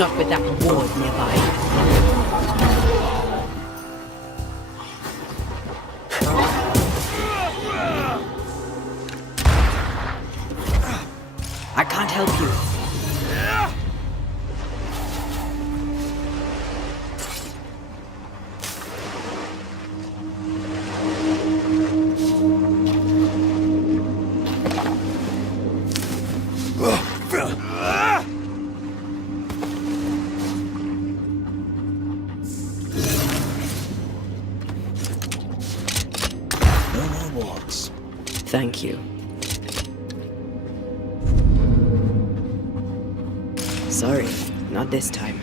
Not with that ward nearby. I can't help you. No more walks. Thank you. Sorry, not this time.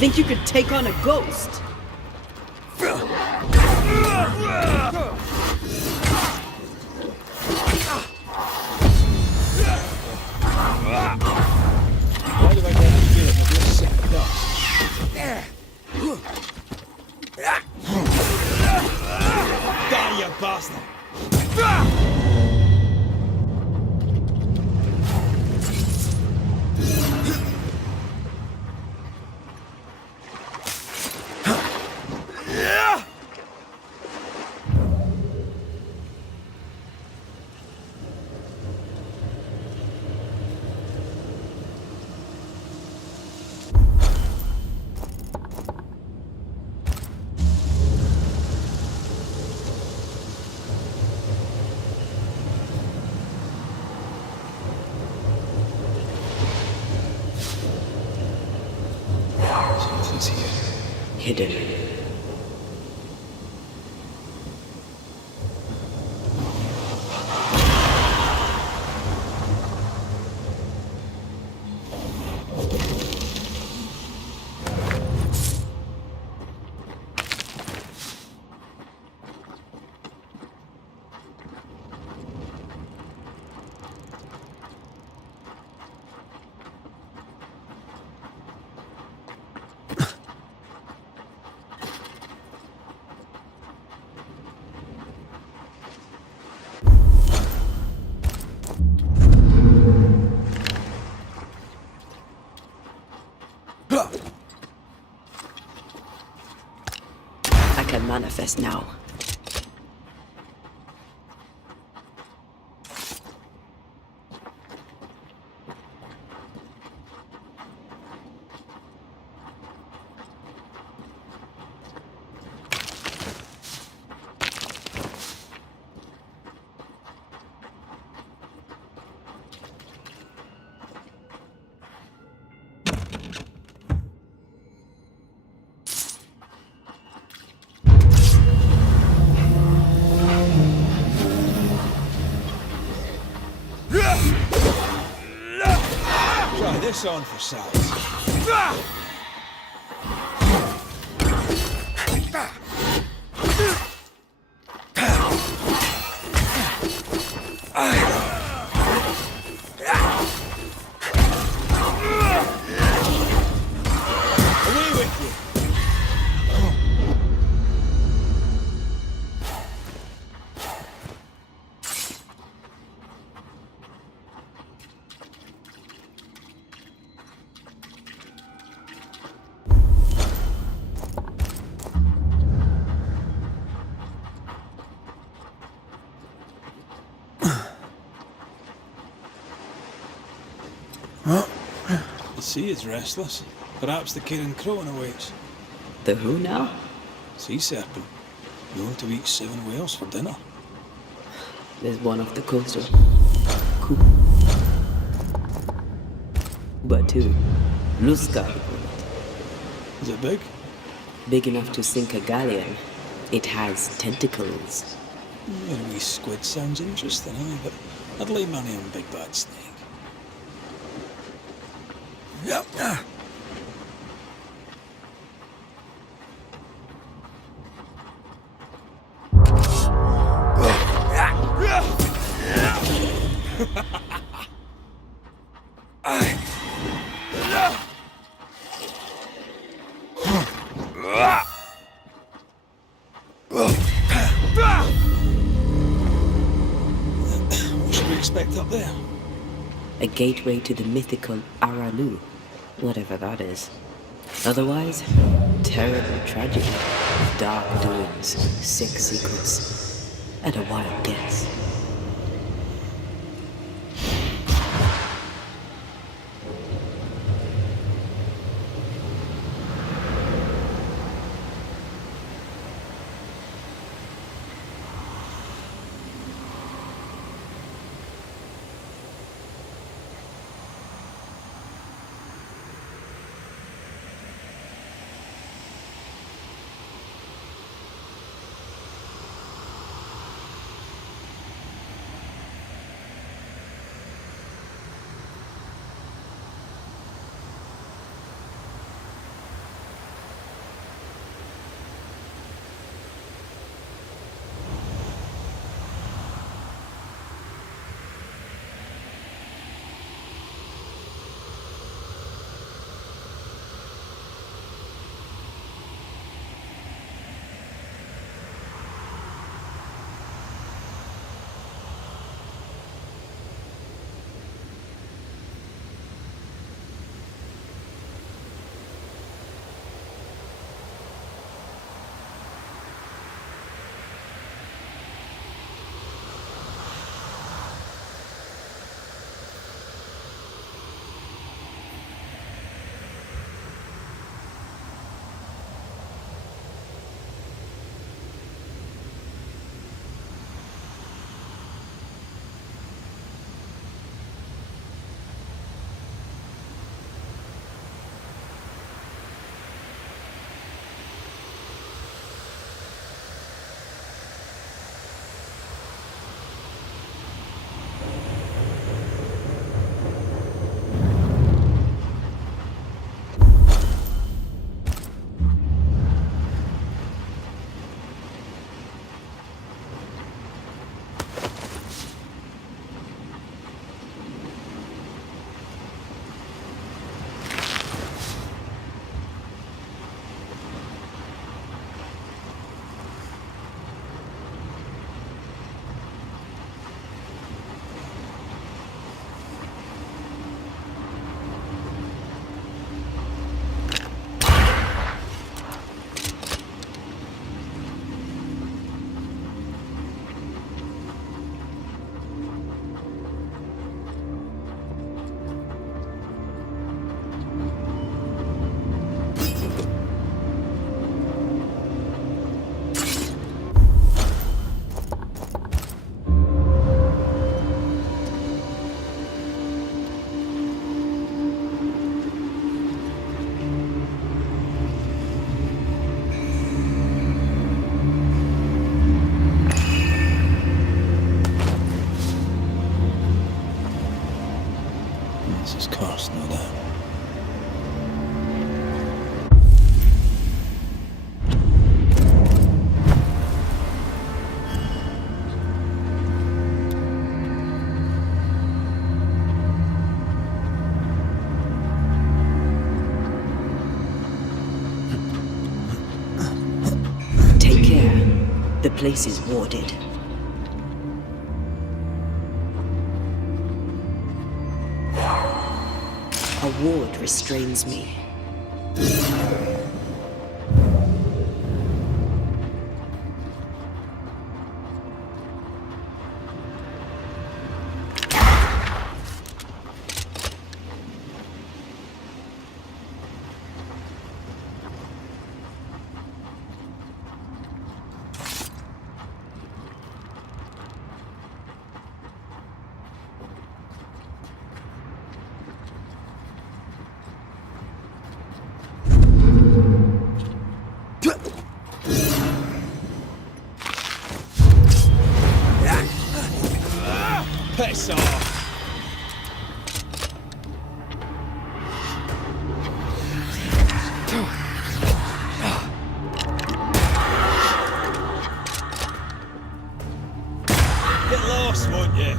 Think you could take on a ghost? Why do I get the feeling of this sick dust? Die, you bastard! Something's here. Hidden. I can manifest now. Try this on for size. Away with you. The sea is restless. Perhaps the Kieran Crowan awaits. The who now? Sea serpent, known to eat 7 whales for dinner. There's one off the coast of But too. Luska. Is it big? Big enough to sink a galleon. It has tentacles. Yeah, a wee squid sounds interesting, but I'd lay money on big bad snake. Yep. What should we expect up there? A gateway to the mythical Aralu, whatever that is. Otherwise, terrible tragedy, dark doings, sick secrets, and a wild guess. This is cost, no doubt. Take care. The place is warded. A ward restrains me. Piss off! Get lost, won't you?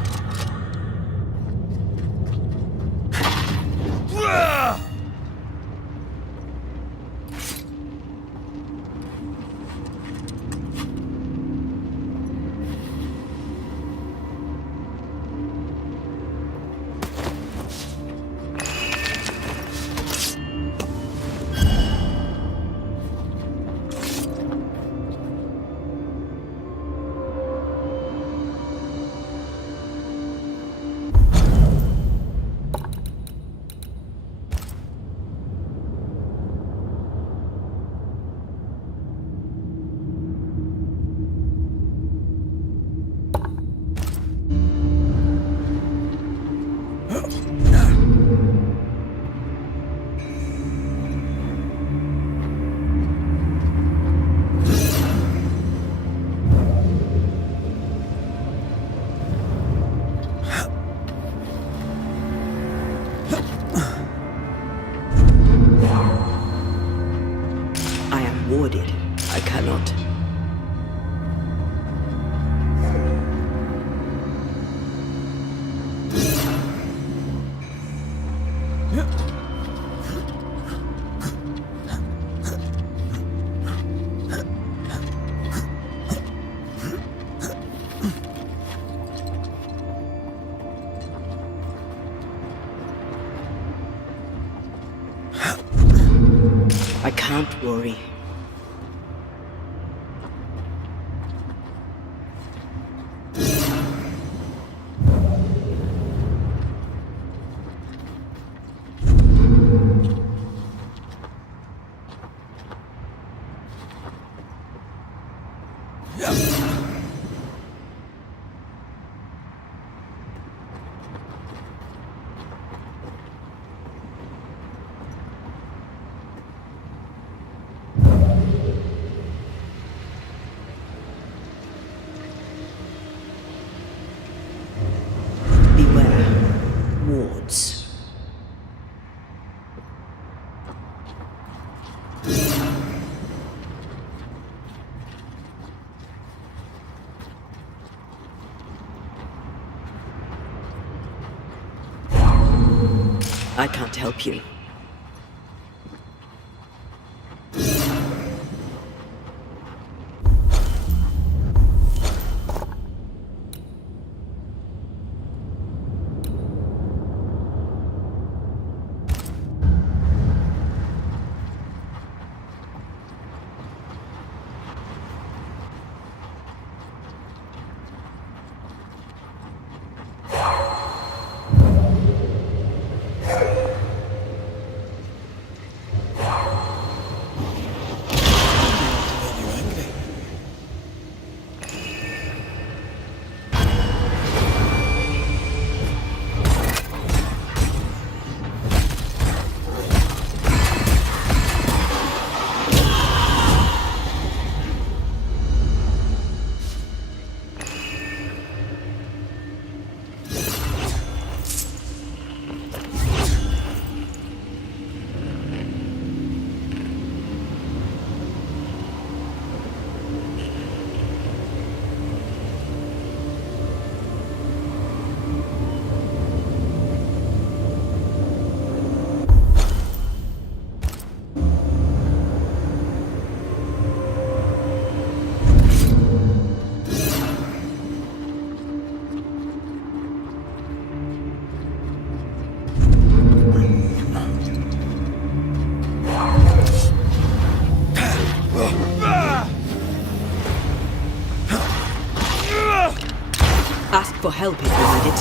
I can't worry. Beware. Wards. I can't help you. You angry? Ask for help if you need it.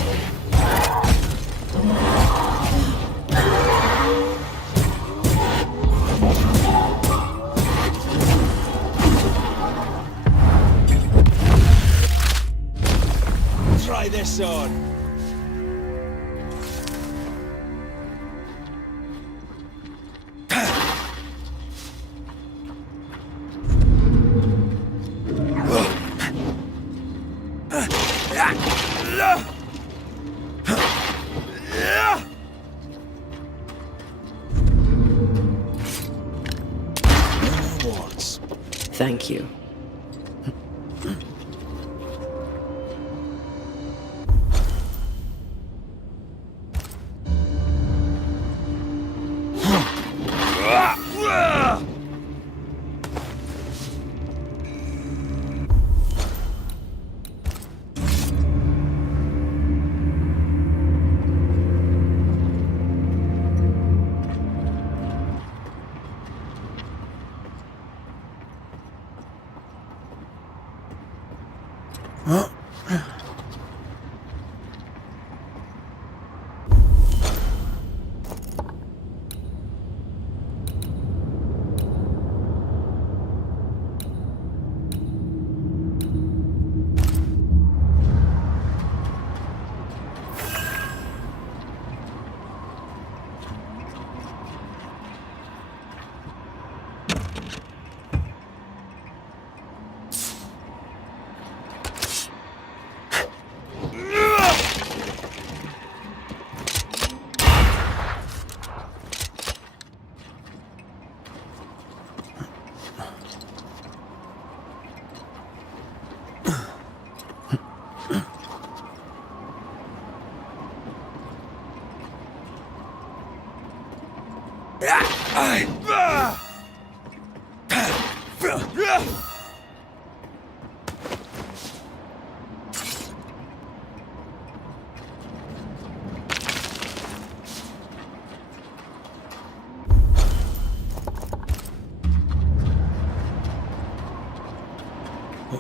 Try this on. No more wards. Thank you.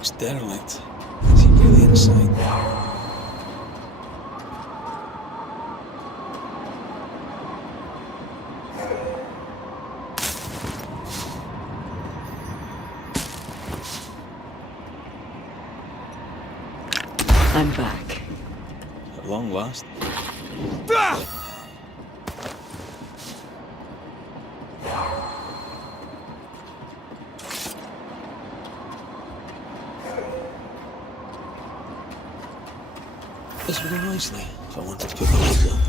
looks derelict. Is he really inside? I'm back. At long last. This would go nicely if I wanted to put the lights on.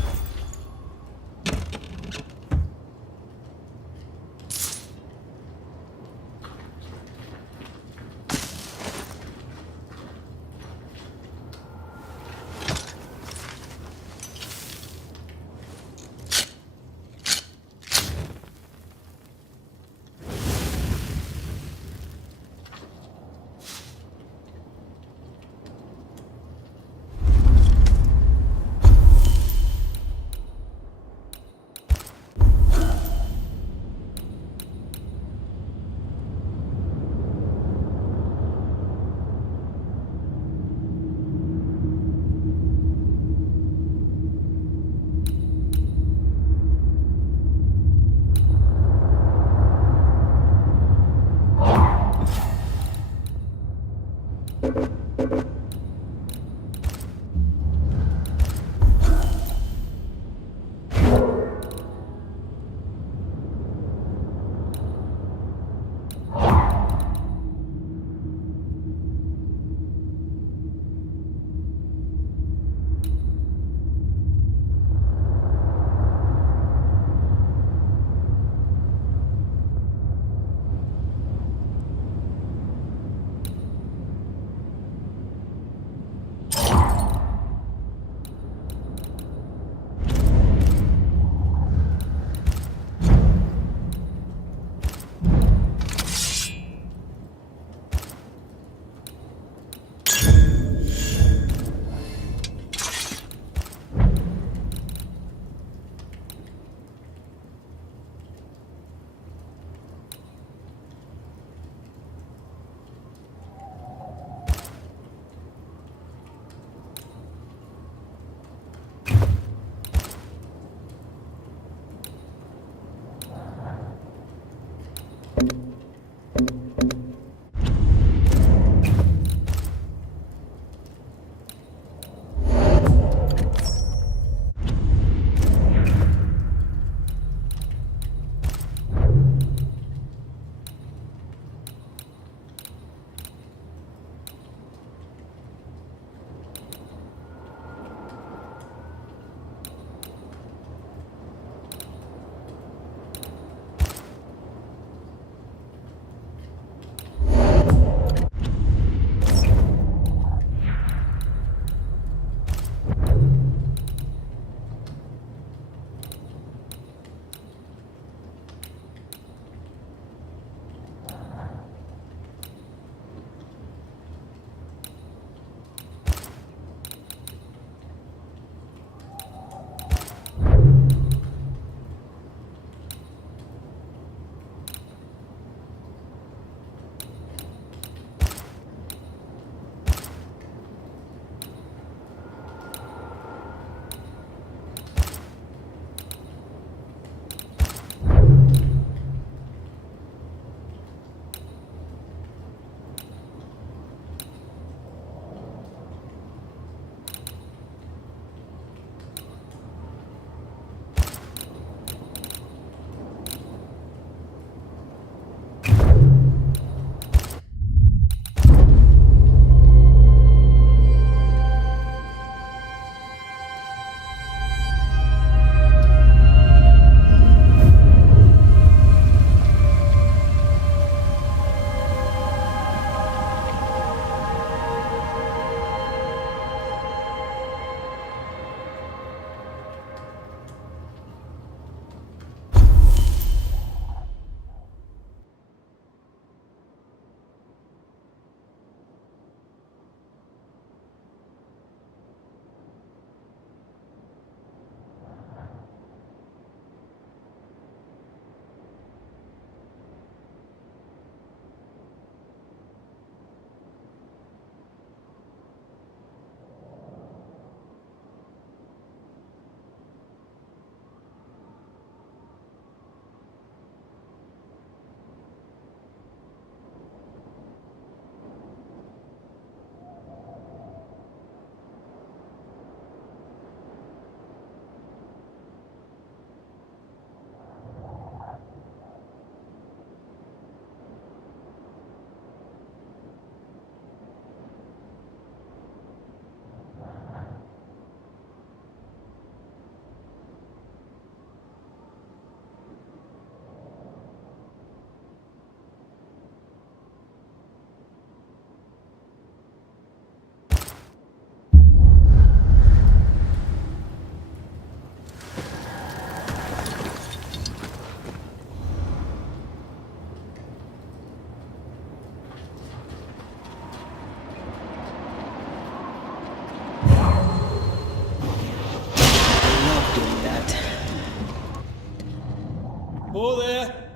Oh, there!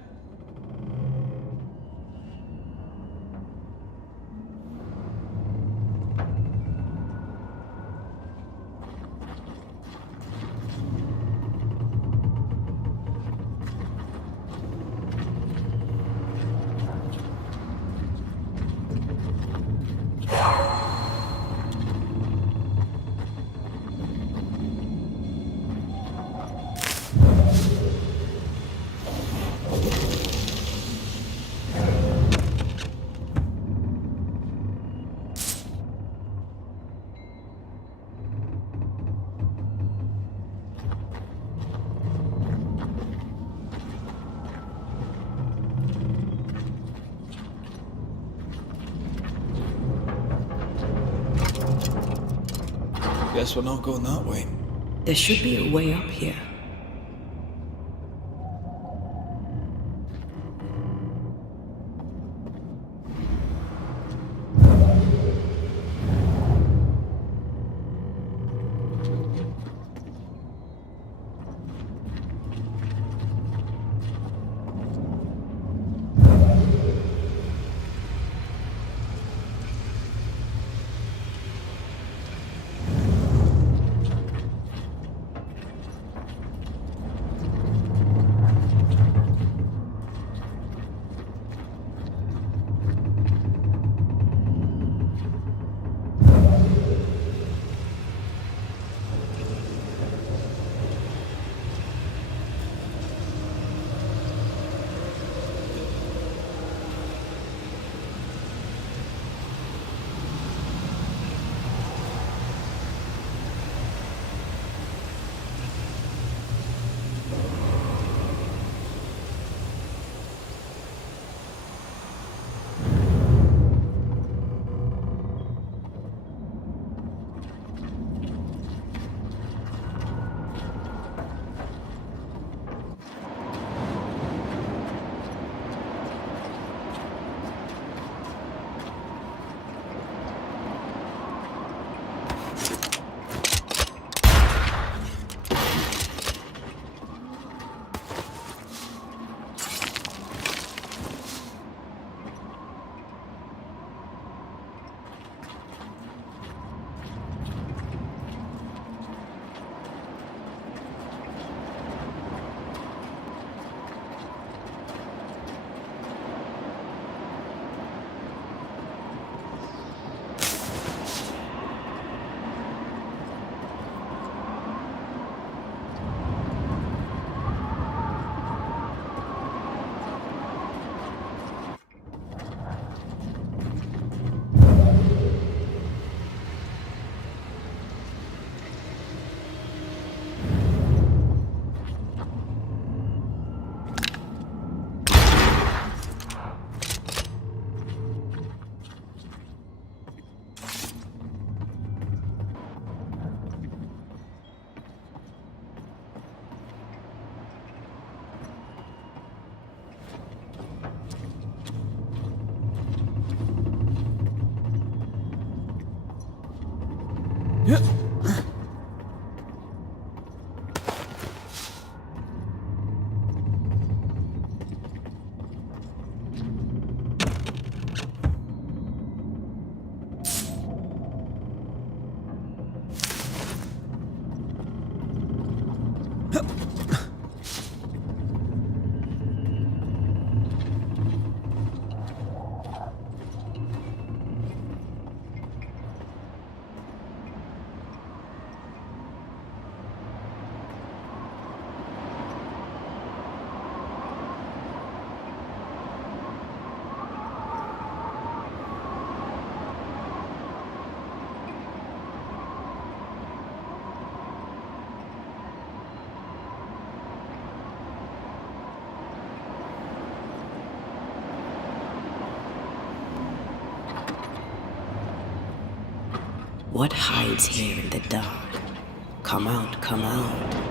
Guess we're not going that way. There should be a way up here. What hides here in the dark? Come out, come out.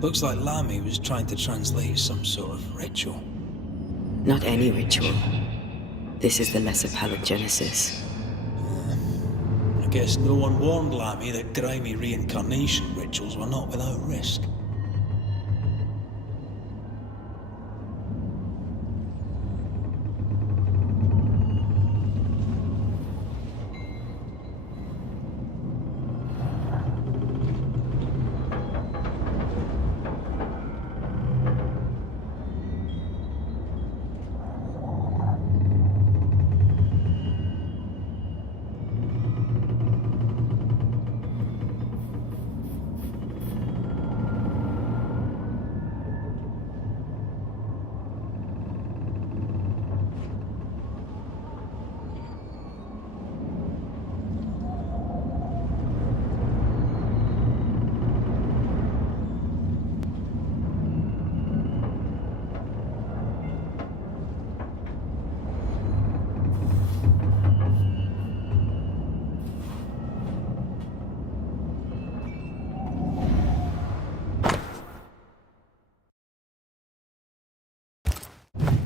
Looks like Lamy was trying to translate some sort of ritual. Not any ritual. This is the Lesser Palingenesis. I guess no one warned Lamy that grimy reincarnation rituals were not without risk.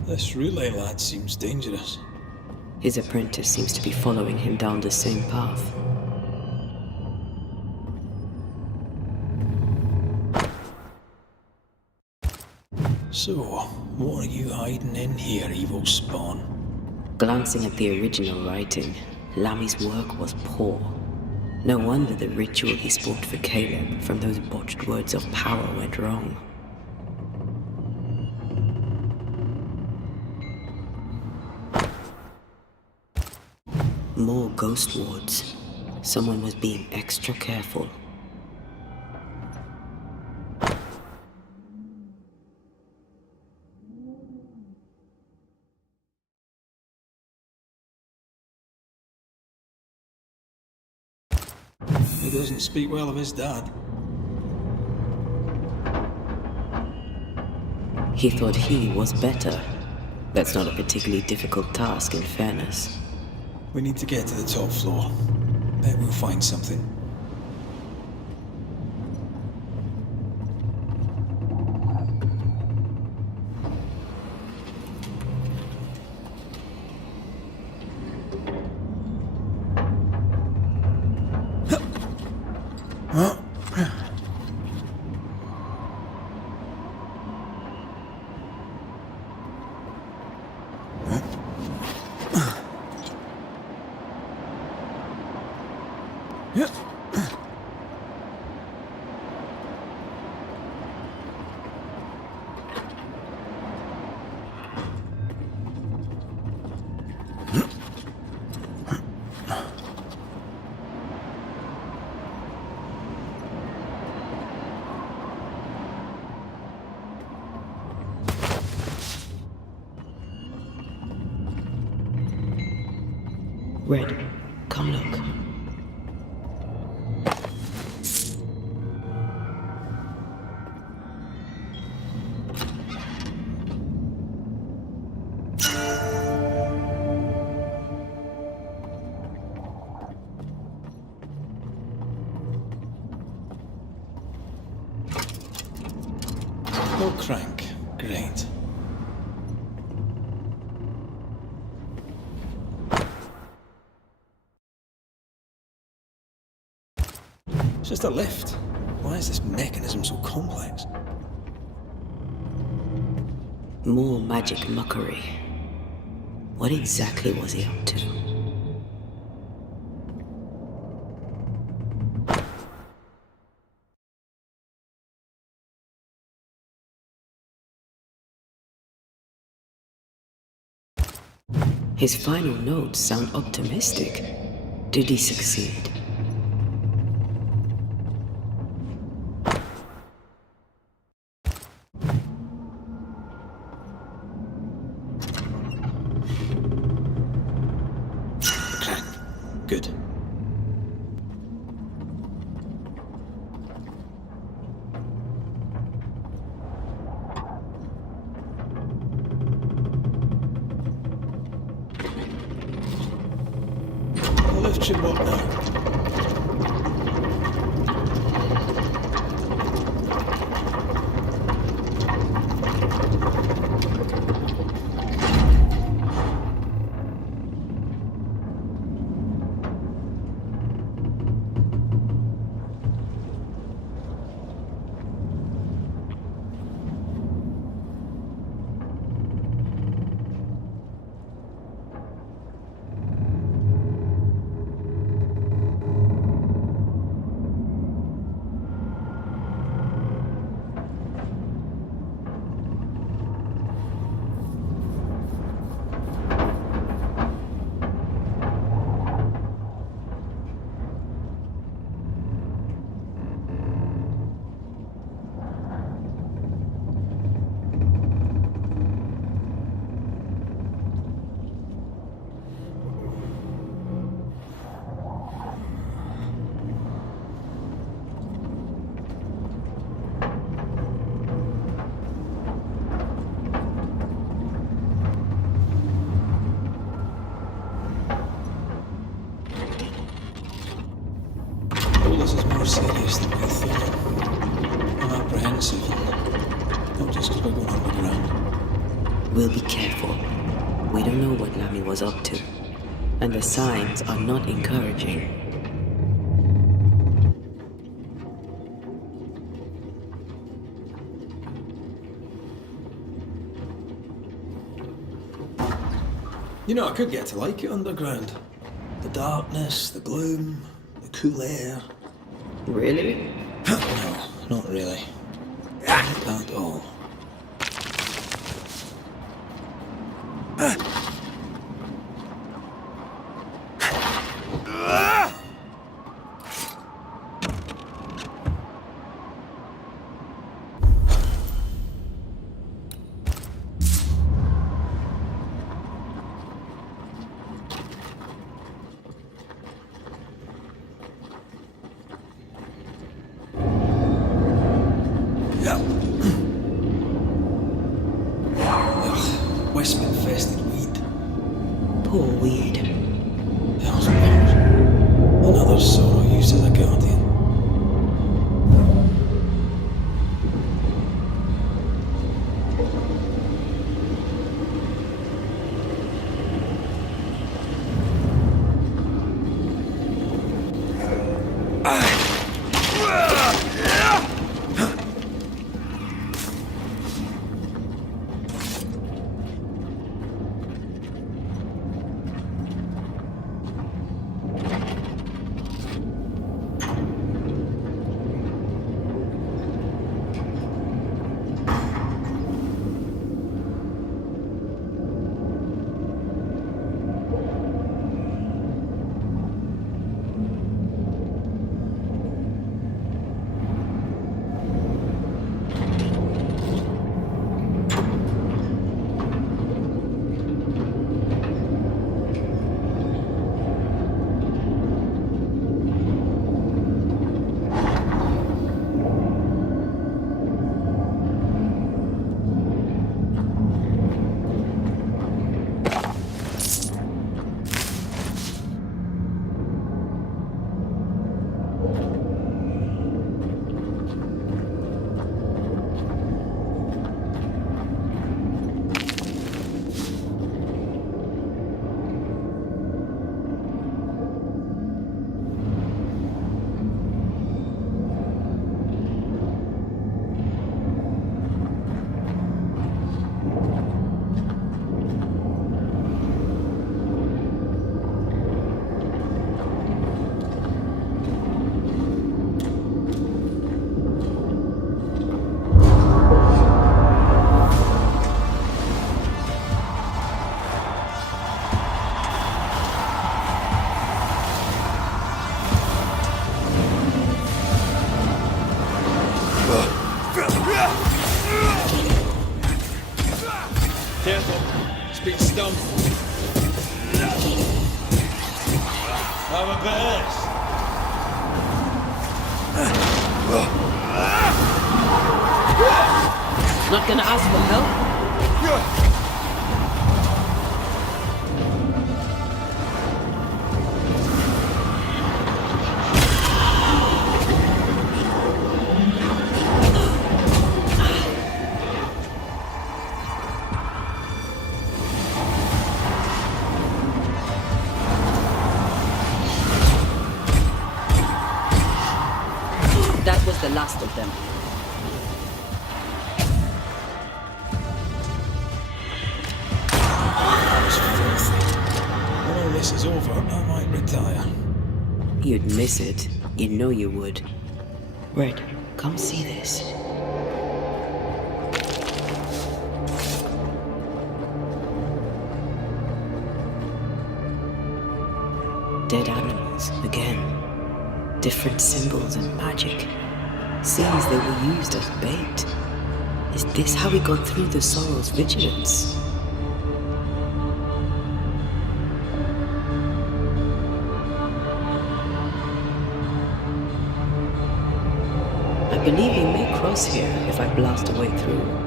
This relay lad seems dangerous. His apprentice seems to be following him down the same path. So, what are you hiding in here, evil spawn? Glancing at the original writing, Lamy's work was poor. No wonder the ritual he spoke for Caleb from those botched words of power went wrong. More ghost wards. Someone was being extra careful. He doesn't speak well of his dad. He thought he was better. That's not a particularly difficult task, in fairness. We need to get to the top floor. Bet we'll find something. Red, come look. No crank. Great. It's just a lift. Why is this mechanism so complex? More magic muckery. What exactly was he up to? His final notes sound optimistic. Did he succeed? Good. lift should work now. This is more serious than we thought. I'm apprehensive, not just because we're going underground. We'll be careful. We don't know what Lammy was up to, and the signs are not encouraging. You know, I could get to like it underground. The darkness, the gloom, the cool air. Really? No, not really. Not at all. Wisp-infested weed. Poor weed. Hell's powers. Another sorrow used as a guardian. Careful. It's been stumped. Have a best. Not gonna ask for help? last of them. That was filthy. When all this is over, I might retire. You'd miss it. You know you would. Red, come see this. Dead animals, again. Different symbols and magic. Seems they were used as bait. Is this how we got through the Sorrel's vigilance? I believe we may cross here if I blast a way through.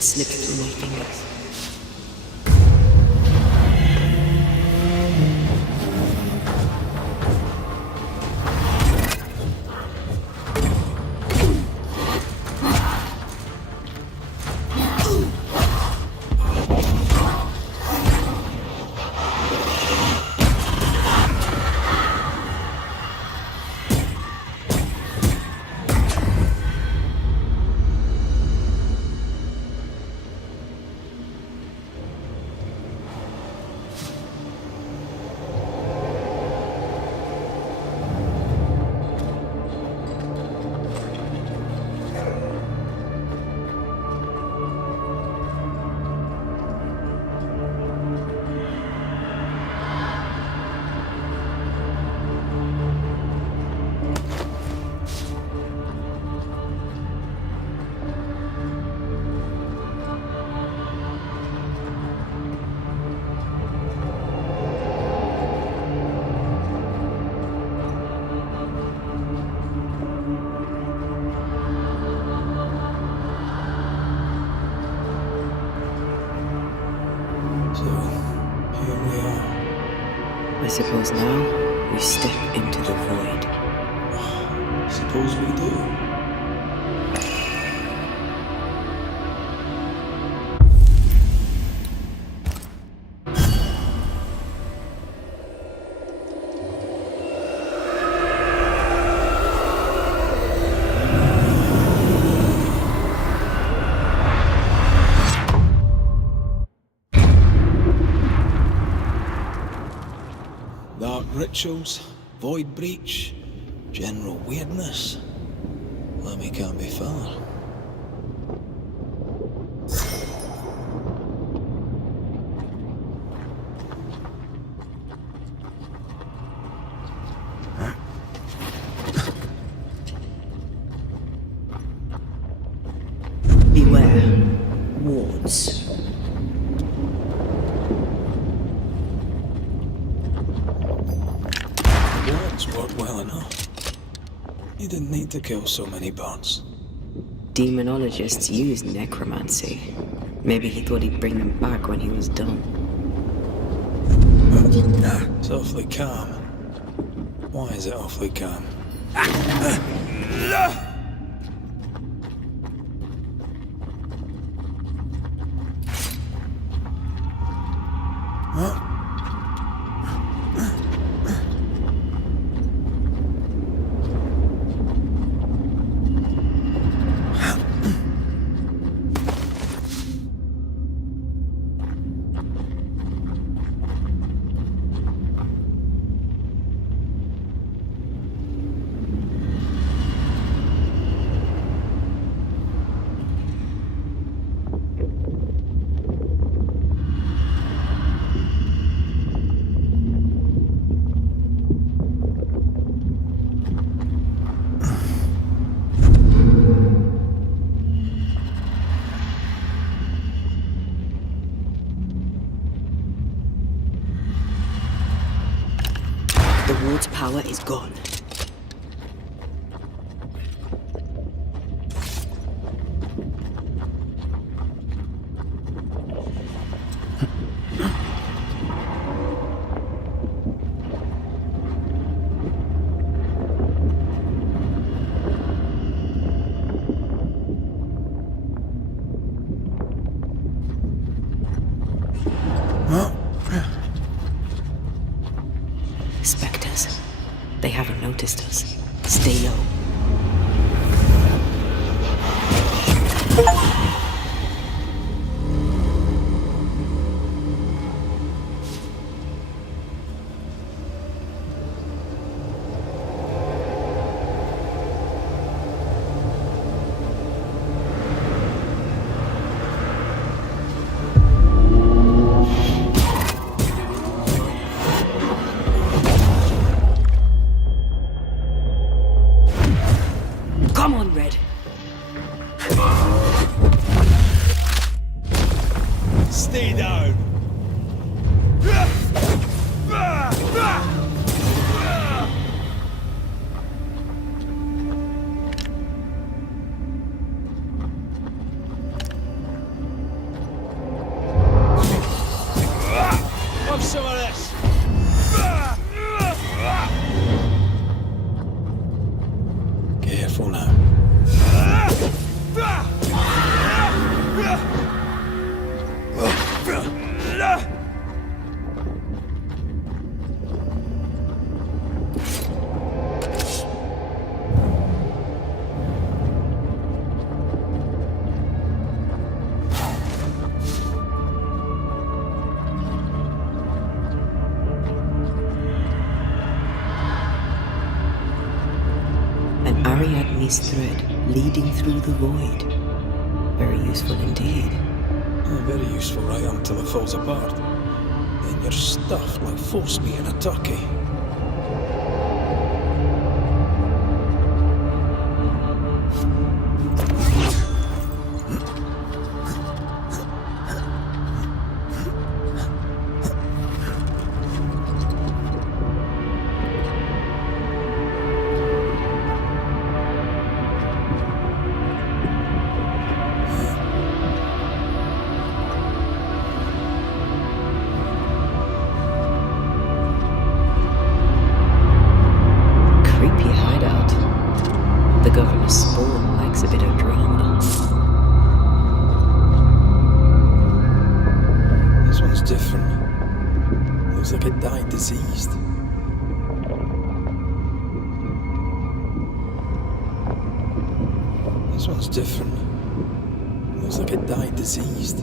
Slipped through my fingers. I suppose now we step into the void. Suppose we do. Dark rituals, void breach, general weirdness. Lemmy can't be far. Beware. Wards. Worked well enough. You didn't need to kill so many bots. Demonologists use necromancy. Maybe he thought he'd bring them back when he was done. It's awfully calm. Why is it awfully calm? Huh? power is gone. Spectres. They haven't noticed us. Stay low. Come on, Red. Stay down. Have some of this. Careful now. An Ariadne's thread leading through the void. Very useful indeed. Very useful right until it falls apart. Then you're stuffed like force meat in a turkey. The governor's spawn likes a bit of drama. This one's different. Looks like it died diseased. This one's different. Looks like it died diseased.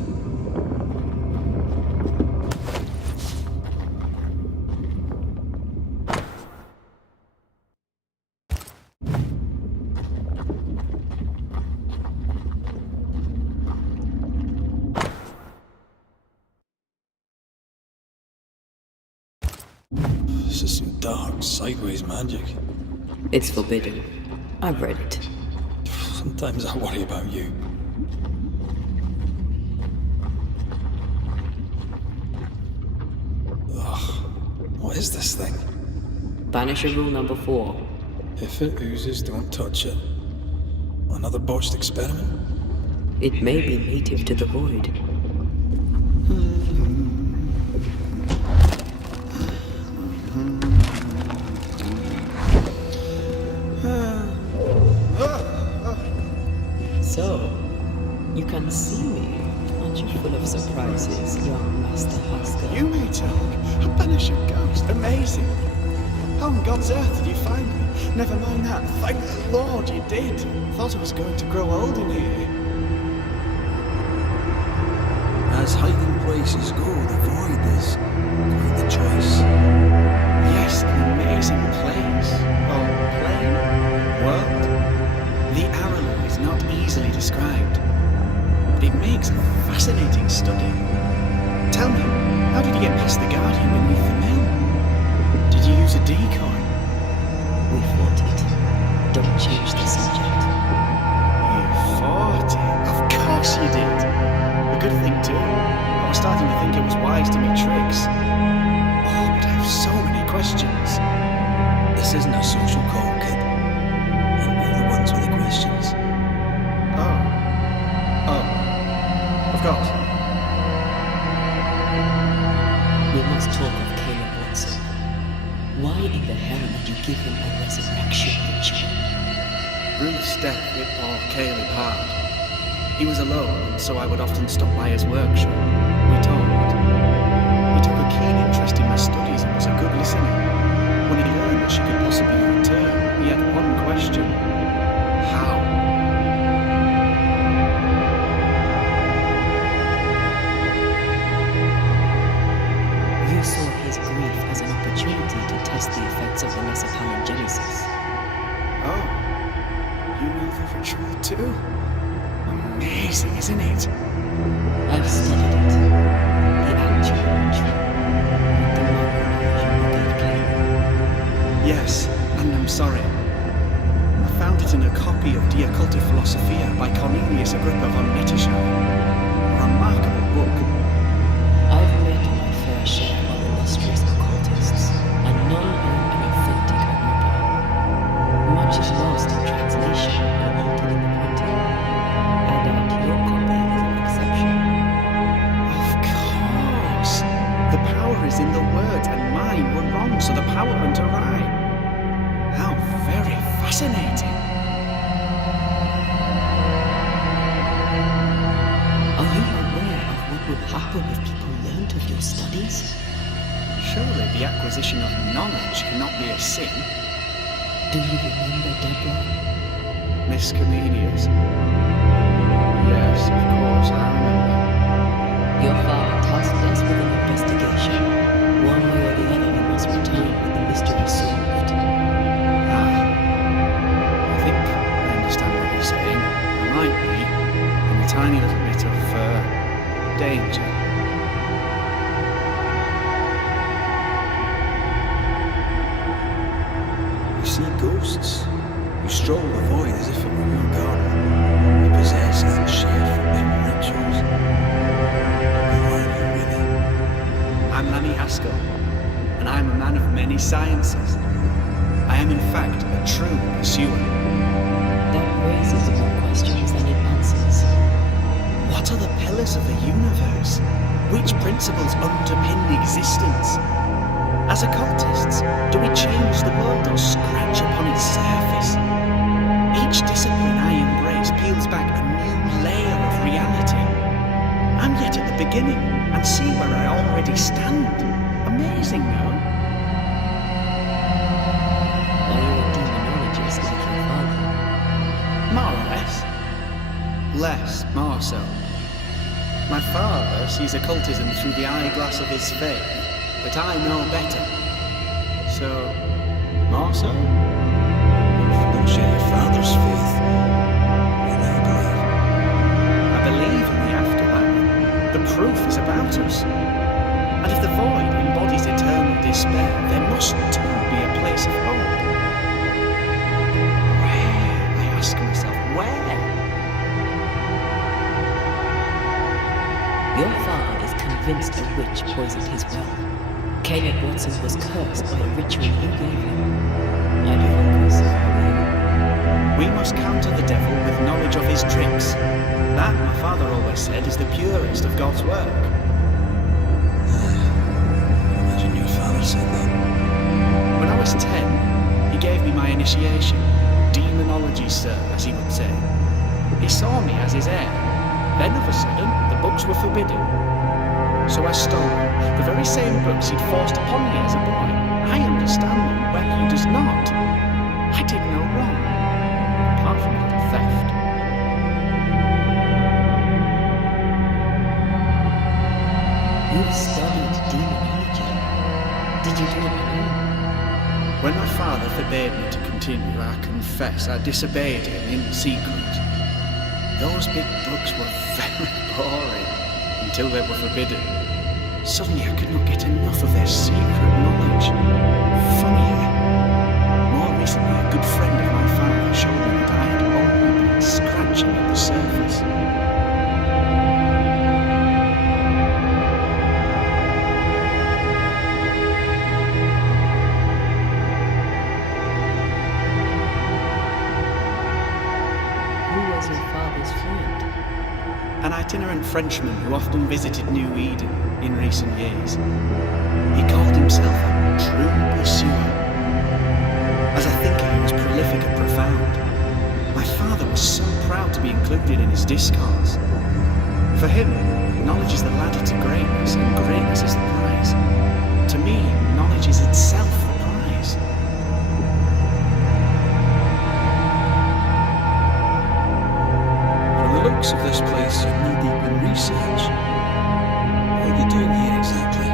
This is some dark, sideways magic. It's forbidden. I've read it. Sometimes I worry about you. Ugh. What is this thing? Banisher rule number 4. If it oozes, don't touch it. Another botched experiment? It may be native to the void. So, you can see me. Aren't you full of surprises, young Master Haskell? You may talk. A Banisher ghost. Amazing. How on God's earth did you find me? Never mind that. Thank the Lord you did. Thought I was going to grow old in here. As hiding places go, the void is quite the choice. Yes, an amazing place. Or plane. World. The Aralu is not easily described. But it makes a fascinating study. Tell me, how did you get past the Guardian beneath the mill? Did you use a decoy? We fought it. Don't change the subject. You fought it. Of course you did. A good thing too. I was starting to think it was wise to make tricks. Oh, but I have so many questions. death hit poor Caleb hard. He was alone, and so I would often stop by his workshop. We talked. He took a keen interest in my studies and was a good listener. When he learned that she could possibly return, he had one question. How? You saw his grief as an opportunity to test the effects of the lesser palingenesis. Oh, you know the ritual too? Amazing, isn't it? I've studied it. The actual ritual. The moral version you gave Caleb. Yes, and I'm sorry. I found it in a copy of De Occulti Philosophia by Cornelius Agrippa von Nettesheim. A remarkable book. I've read my fair share of illustrious occultists, and none own an authentic Agrippa. Much is lost in translation or altered in the printing. I doubt your copy is an exception. Of course. The power is in the words, and mine were wrong, so the power went awry. How very fascinating. Are you aware of what would happen if people learnt of your studies? Surely the acquisition of knowledge cannot be a sin. Do you remember Deborah? Miss Comenius. Yes, of course, I remember. Your father tasked us with an investigation. One way or the other, we must return with the mystery solved. I think I understand what you're saying. There might be, in a tiny little bit of danger. You see ghosts. You stroll the void as if it were your garden. You possess and share forbidden rituals. Who are you really? I'm Lanny Haskell, and I am a man of many sciences. I am in fact a true pursuer. That raises more questions than it answers. What are the pillars of the universe? Which principles underpin existence? As occultists, do we change the world or scratch upon its surface? Each discipline I embrace peels back a new layer of reality. I'm yet at the beginning, and see where I already stand. Amazing, no? Are you a demonologist like your father? More or less. Less, more so. My father sees occultism through the eyeglass of his faith, but I know better. So, more so? If you don't share your father's faith, you're no good. I believe in the afterlife. The proof is about us. And if the void embodies eternal despair, there must too be a place of hope. Where? I ask myself, where? Your father is convinced a witch poisoned his well. Caleb Watson was cursed by a ritual you gave him. I'd focus on We must counter the devil with knowledge of his tricks. That, my father always said, is the purest of God's work. Imagine your father said that. When I was 10, he gave me my initiation. Demonology, sir, as he would say. He saw me as his heir. Then, of a sudden, the books were forbidden. So I stole them, the very same books he'd forced upon me as a boy. I understand them where he does not. I did no wrong, apart from a little theft. You've studied demonology. Did you do it alone? When my father forbade me to continue, I confess I disobeyed him in secret. Those big books were very boring until they were forbidden. Suddenly I could not get enough of their secret knowledge. Funnier. More recently, a good friend of my father showed me that I had only been scratching at the surface. Who was your father's friend? An itinerant Frenchman who often visited New Eden in recent years. He called himself a true pursuer. As a thinker, he was prolific and profound. My father was so proud to be included in his discourse. For him, knowledge is the ladder to greatness, and greatness is the prize. To me, knowledge is itself the prize. From the looks of this place, you're knee deep in research. What are you doing here exactly?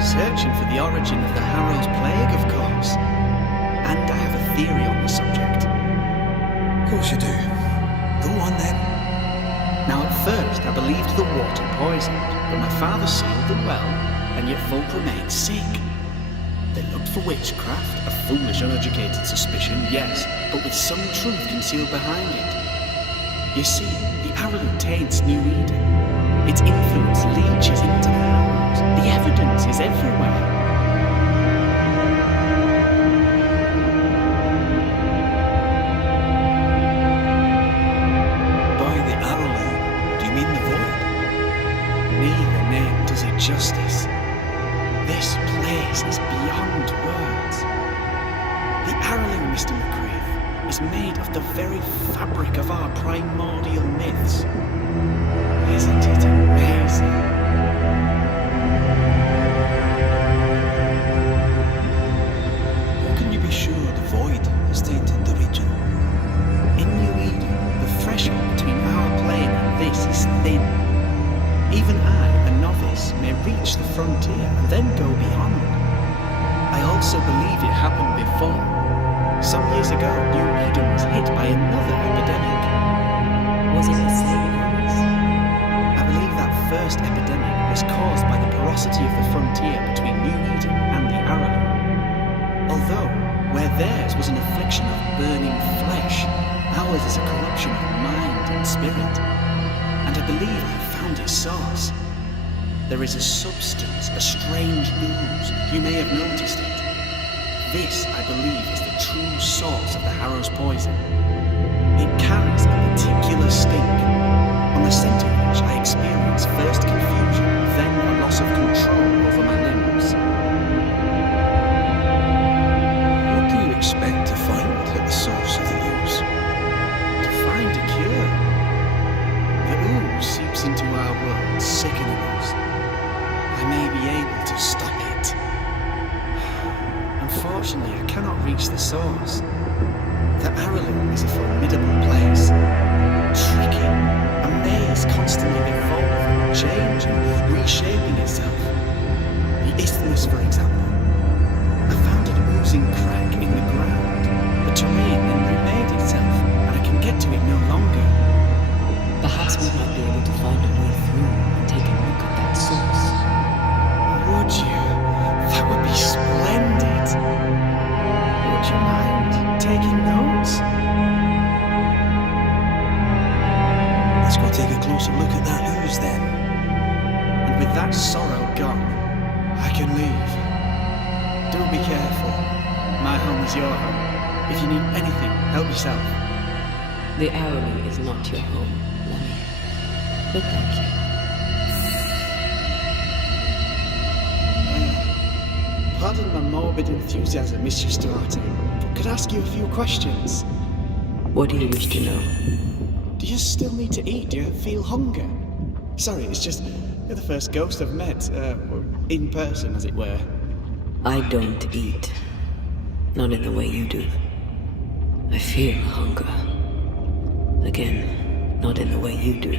Searching for the origin of the Harrow's plague, of course. And I have a theory on the subject. Of course you do. Go on then. Now, at first, I believed the water poisoned, but my father sealed them well, and yet folk remained sick. They looked for witchcraft, a foolish, uneducated suspicion, yes, but with some truth concealed behind it. You see, the Arrowroot taints New Eden. Its influence leaches into the Harrows. The evidence is everywhere. By the Arrowroot, do you mean the void? Neither name does it justice. This place is beyond words. The Arrowroot, Mr. McCreeve, is made of the very fabric of our primordial myths. Isn't it amazing? How can you be sure the void has tainted the region? In New Eden, the threshold between our plane and this is thin. Even I, a novice, may reach the frontier and then go beyond. I also believe it happened before. Some years ago, New Eden was hit by another epidemic. Was it the same illness? I believe that first epidemic was caused by the porosity of the frontier between New Eden and the Arrowroot. Although, where theirs was an affliction of burning flesh, ours is a corruption of mind and spirit. And I believe I have found its source. There is a substance, a strange ooze. You may have noticed it. This, I believe, is the true source of the Harrow's poison. It carries a particular stink, on the scent of which I experience first confusion, then a loss of control over my limbs. What do you expect to find at the source of the ooze? To find a cure. The ooze seeps into our world, sickening us. I may be able to stop it. Unfortunately, I cannot reach the source. The Arrowroot is a formidable place. Tricky. A maze constantly evolving, changing, reshaping itself. The isthmus, for example. I found an oozing crack in the ground. The terrain then remade itself, and I can get to it no longer. Perhaps we might be able to find a way through and take a look at that source. Would you? That would be splendid. Would you mind taking notes? Let's go take a closer look at that ooze then. And with that sorrow gone, I can leave. Do be careful. My home is your home. If you need anything, help yourself. The Arrowroot is not your home, Lemmy. But thank you. Pardon my morbid enthusiasm, Mr. Storati, but could I ask you a few questions? What do you wish to know? Do you still need to eat? Do you feel hunger? Sorry, it's just you're the first ghost I've met, in person, as it were. I don't eat. Not in the way you do. I feel hunger. Again, not in the way you do.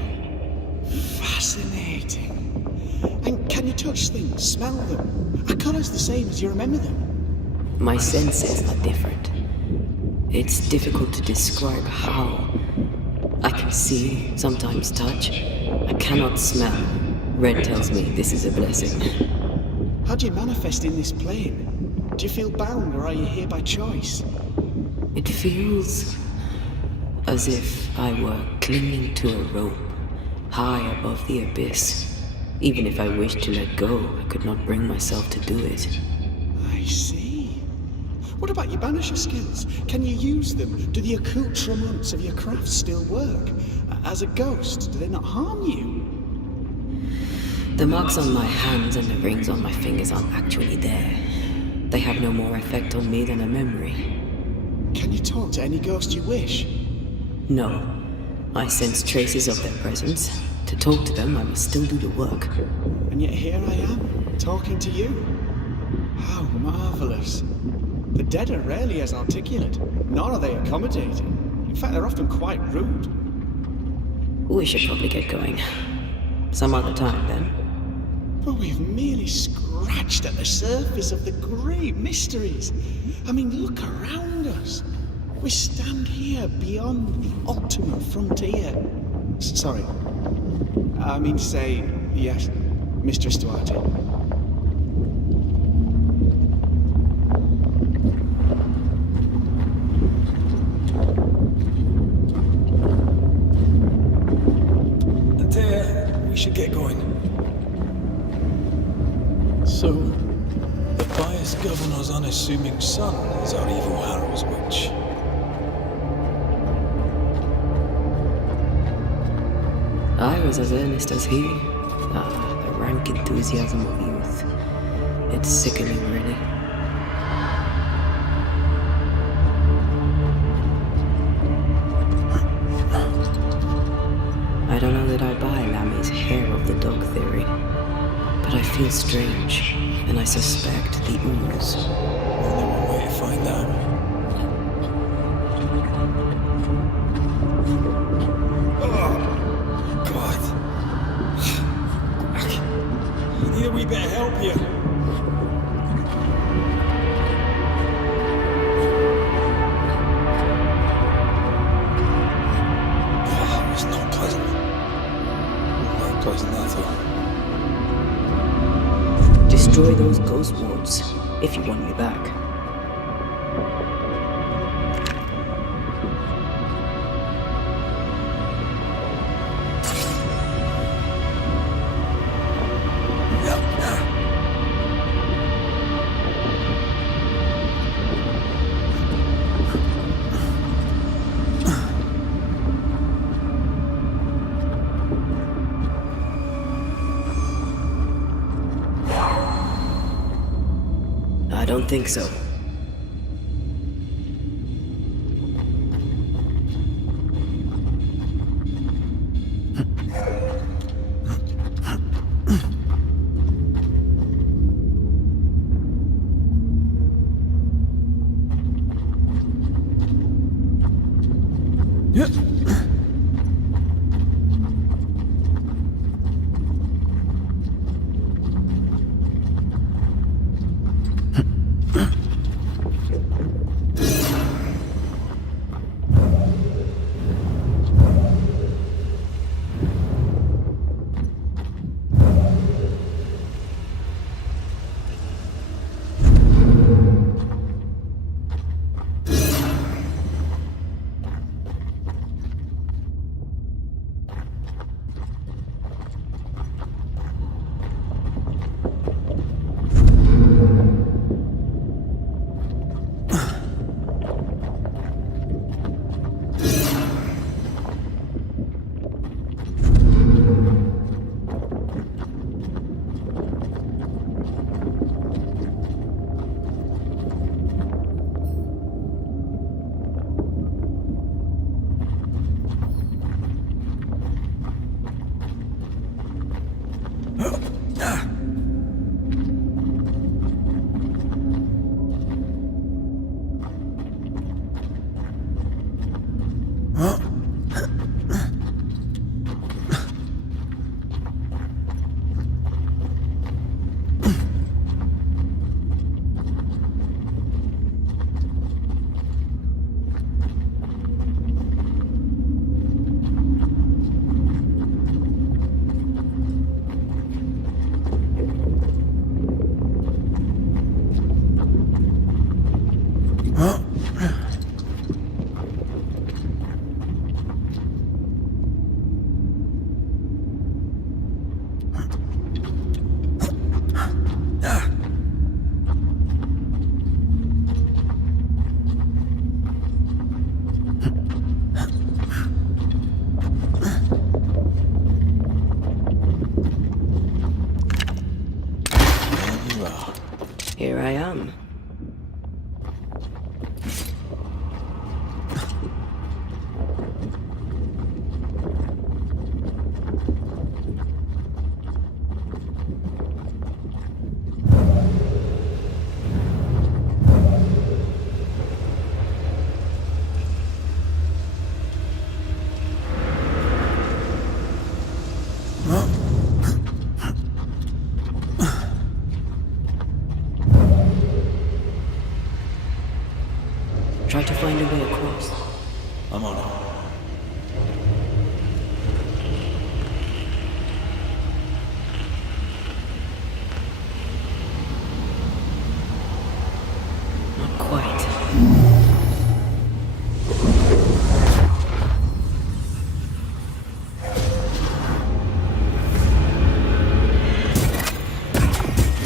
Fascinating. And can you touch things, smell them? Are colours the same as you remember them? My senses are different. It's difficult to describe how. I can see, sometimes touch. I cannot smell. Red tells me this is a blessing. How do you manifest in this plane? Do you feel bound, or are you here by choice? It feels as if I were clinging to a rope, high above the abyss. Even if I wished to let go, I could not bring myself to do it. I see. What about your Banisher skills? Can you use them? Do the accoutrements of your craft still work? As a ghost, do they not harm you? The marks on my hands and the rings on my fingers aren't actually there. They have no more effect on me than a memory. Can you talk to any ghost you wish? No. I sense traces of their presence. To talk to them, I must still do the work. And yet here I am, talking to you. How marvellous. The dead are rarely as articulate, nor are they accommodating. In fact, they're often quite rude. We should probably get going. Some other time, then. But we've merely scratched at the surface of the great mysteries. I mean, look around us. We stand here beyond the ultimate frontier. Sorry. I mean to say, yes, Mistress Duarte. We should get going. So, the pious governor's unassuming son is our evil Harrow's witch. I was as earnest as he. Ah, the rank enthusiasm of youth. It's sickening, really. I don't know that I buy Lammy's hair of the dog theory, but I feel strange, and I suspect the ooze. Only one way to find out. Oh, God. I need a wee bit of help here. Oh, it's not pleasant. Not pleasant at all. Destroy those ghost wards, if you want me back. I don't think so.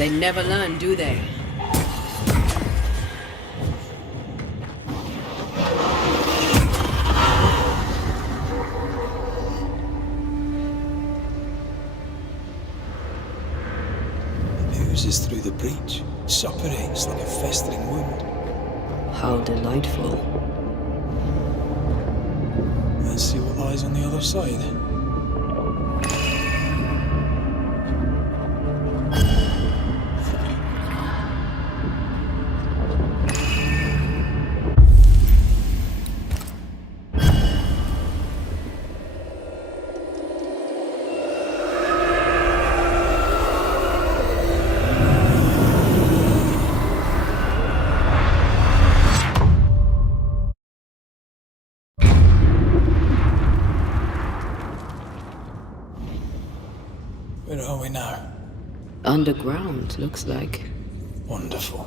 They never learn, do they? It oozes through the breach, suppurates like a festering wound. How delightful. Let's see what lies on the other side. Where are we now? Underground, looks like. Wonderful.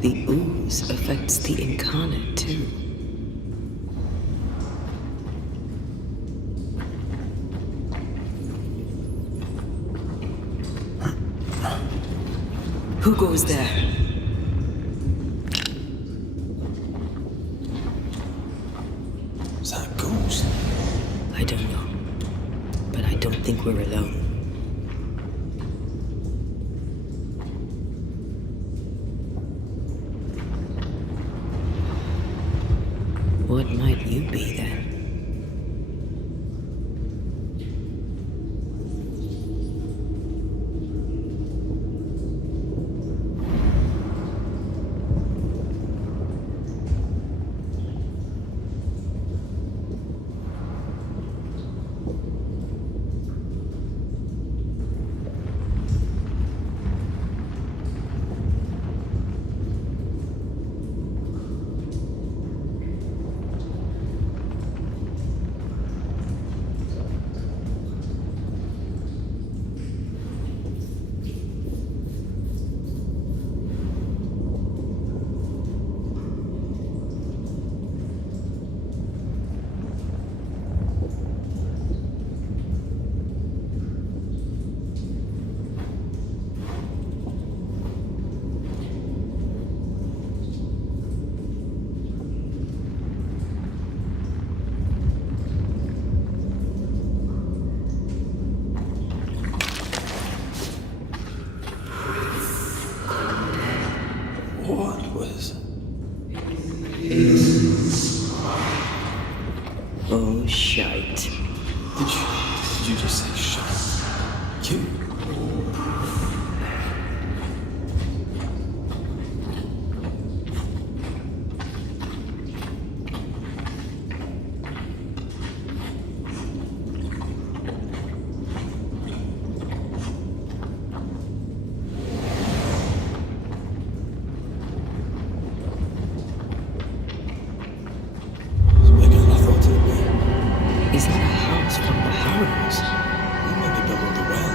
The ooze affects the incarnate too. Who goes there? Is that a ghost? I don't know. But I don't think we're alone. What might you be then? What was... Oh, shite. Did you just say shit? You? It's bigger than I thought it would be. Is that a house from the Harrows? We maybe built a well.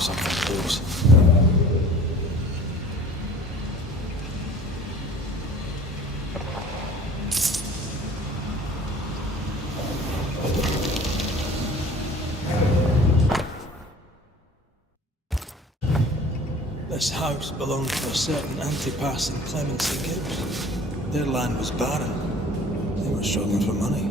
something close. This house belonged to a certain Antipas and Clemency Gibbs. Their land was barren. They were struggling for money.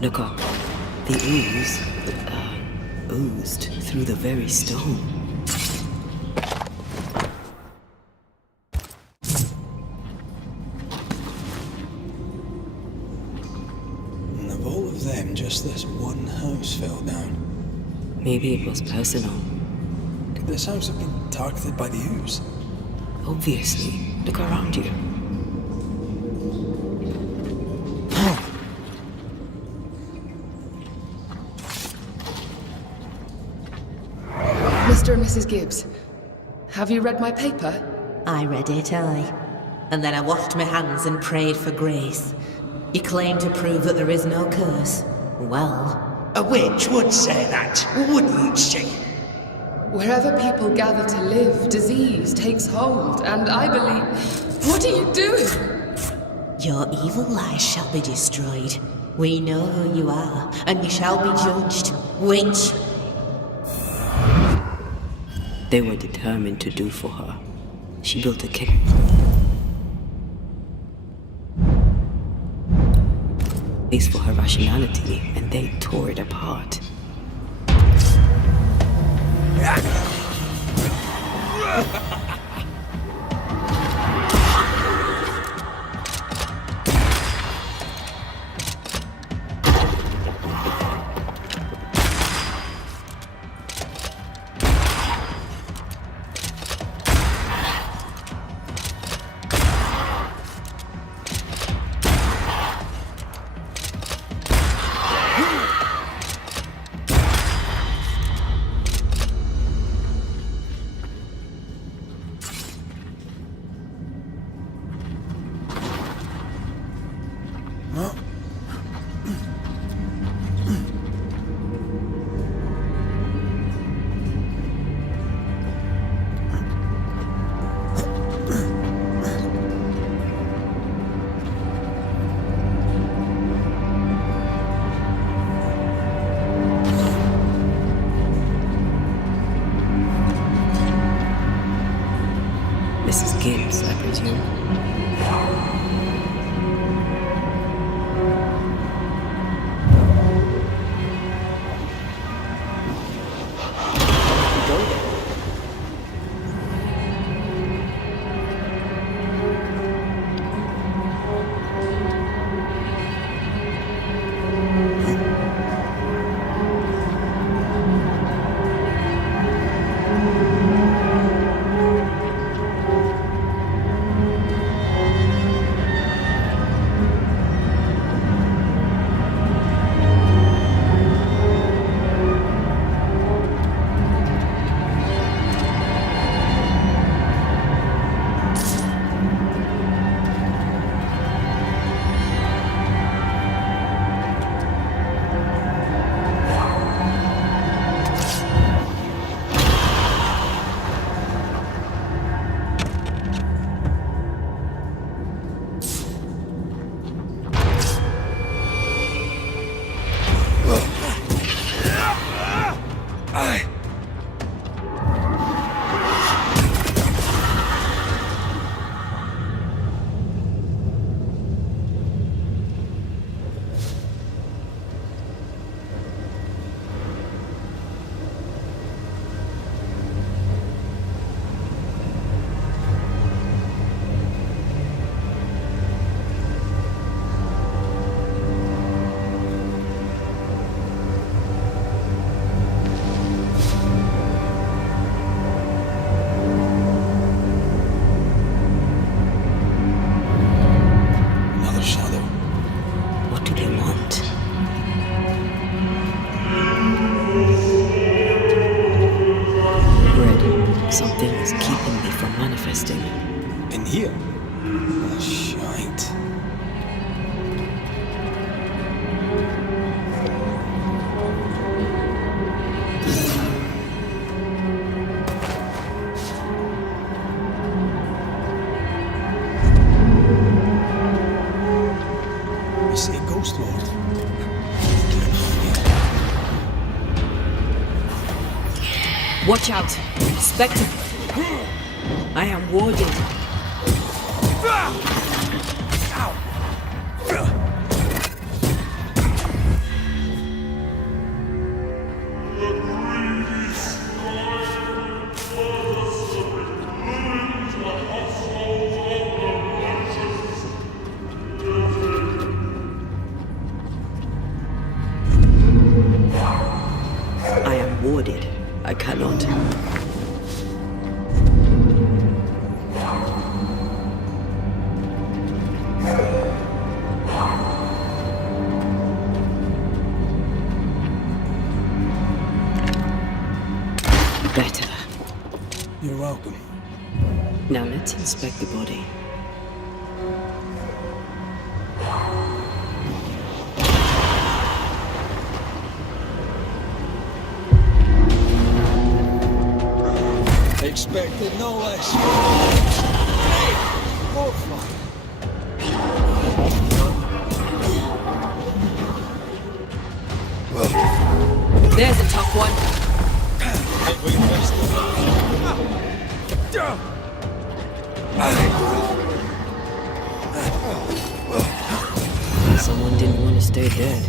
Look up. The ooze oozed through the very stone. And of all of them, just this one house fell down. Maybe it was personal. Could this house have been targeted by the ooze? Obviously. Look around you. Mr. and Mrs. Gibbs, have you read my paper? I read it, aye. And then I washed my hands and prayed for grace. You claim to prove that there is no curse. Well, A witch would say that, wouldn't she? Wherever people gather to live, disease takes hold, and I believe... What are you doing? your evil lies shall be destroyed. We know who you are, and you shall be judged. Witch! They were determined to do for her. She built a case for her rationality, and they tore it apart. Mrs. Gibbs, I presume. You see a ghost lord? Watch out! Spectre! I am warded. I am warded. I cannot. Better. You're welcome. Now let's inspect the body. Expected no less. Hey! Oh, fuck. There's a tough one. Think we missed it. Someone didn't want to stay dead.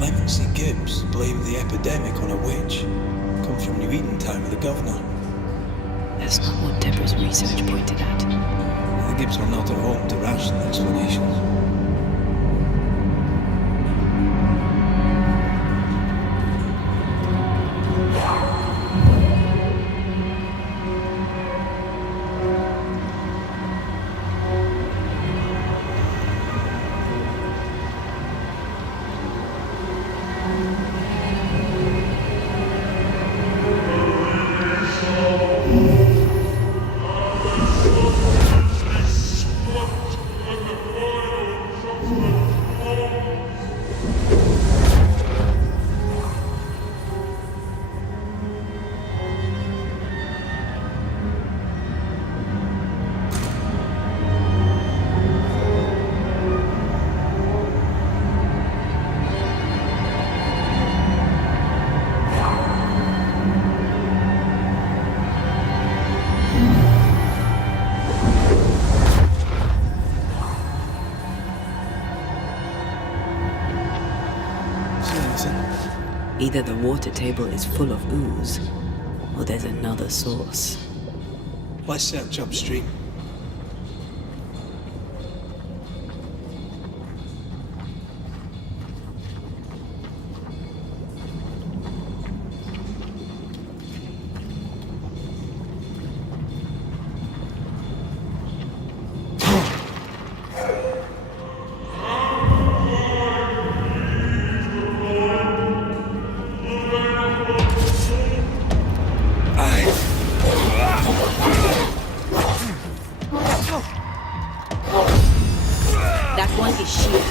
Clemency Gibbs blamed the epidemic on a witch. Come from New Eden time with the governor. That's not what Deborah's research pointed at. The Gibbs were not at home to rational explanations. Either the water table is full of ooze, or there's another source. Let's search upstream. That one is shielded.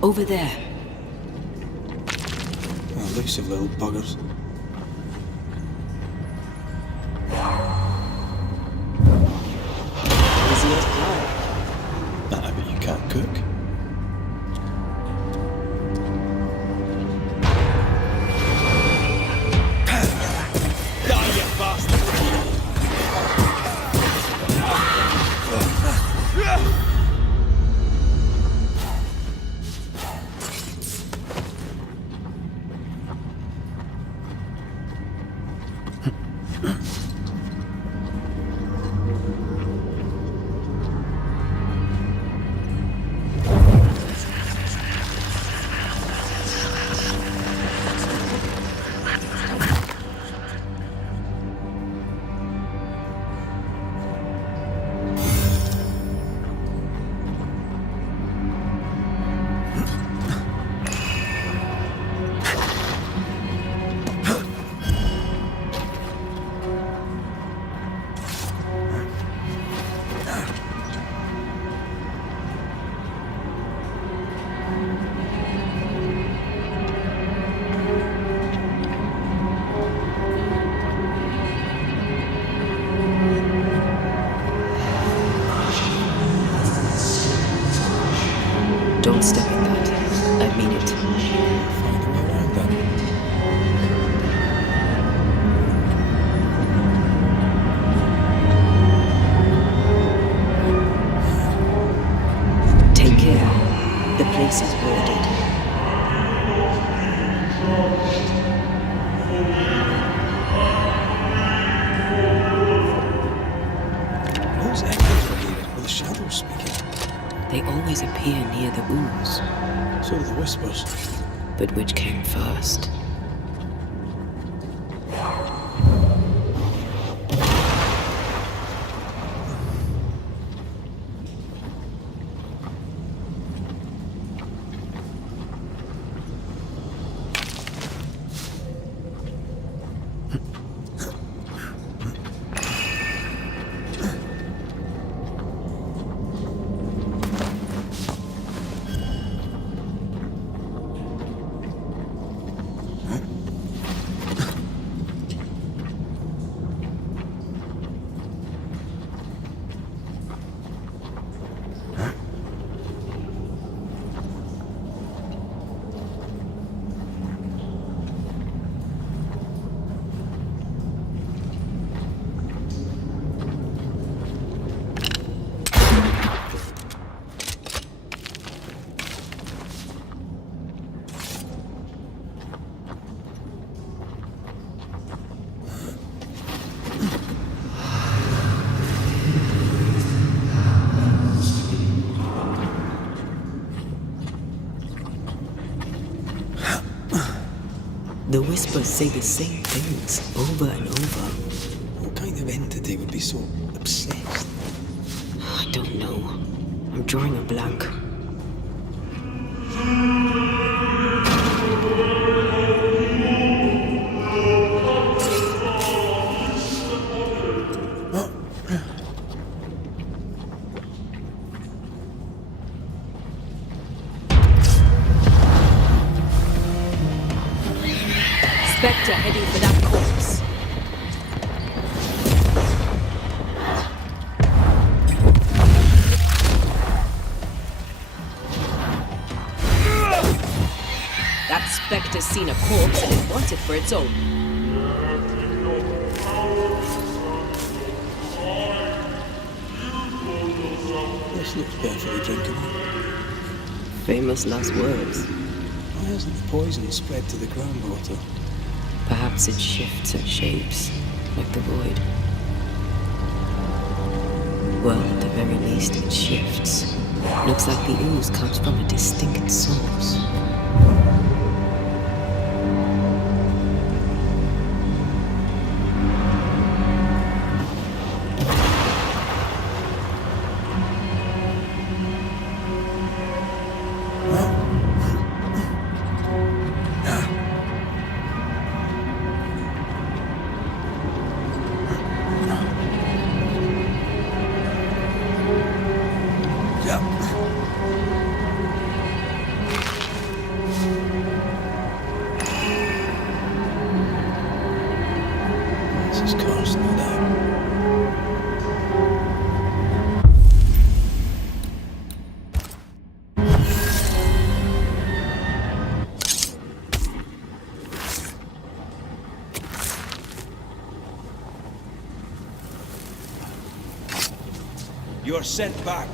Over there. Elusive little buggers. Easiest part. Nah, but you can't cook. Die, you bastard! Don't step in that. I mean it. Find a way around that. Take care. The place is warded. Those echoes were here, were the shadows speaking. They always appear near the ooze. So do the whispers. But which came first? The whispers say the same things over and over. What kind of entity would be so obsessed? I don't know. I'm drawing a blank. Spectre heading for that corpse. That Spectre's seen a corpse and it wants it for its own. This looks perfectly drinkable. Famous last words. Why hasn't the poison spread to the groundwater? Perhaps it shifts and shapes, like the void. Well, at the very least, it shifts. Looks like the ooze comes from a distinct source. This is cursed, no doubt. You're sent back.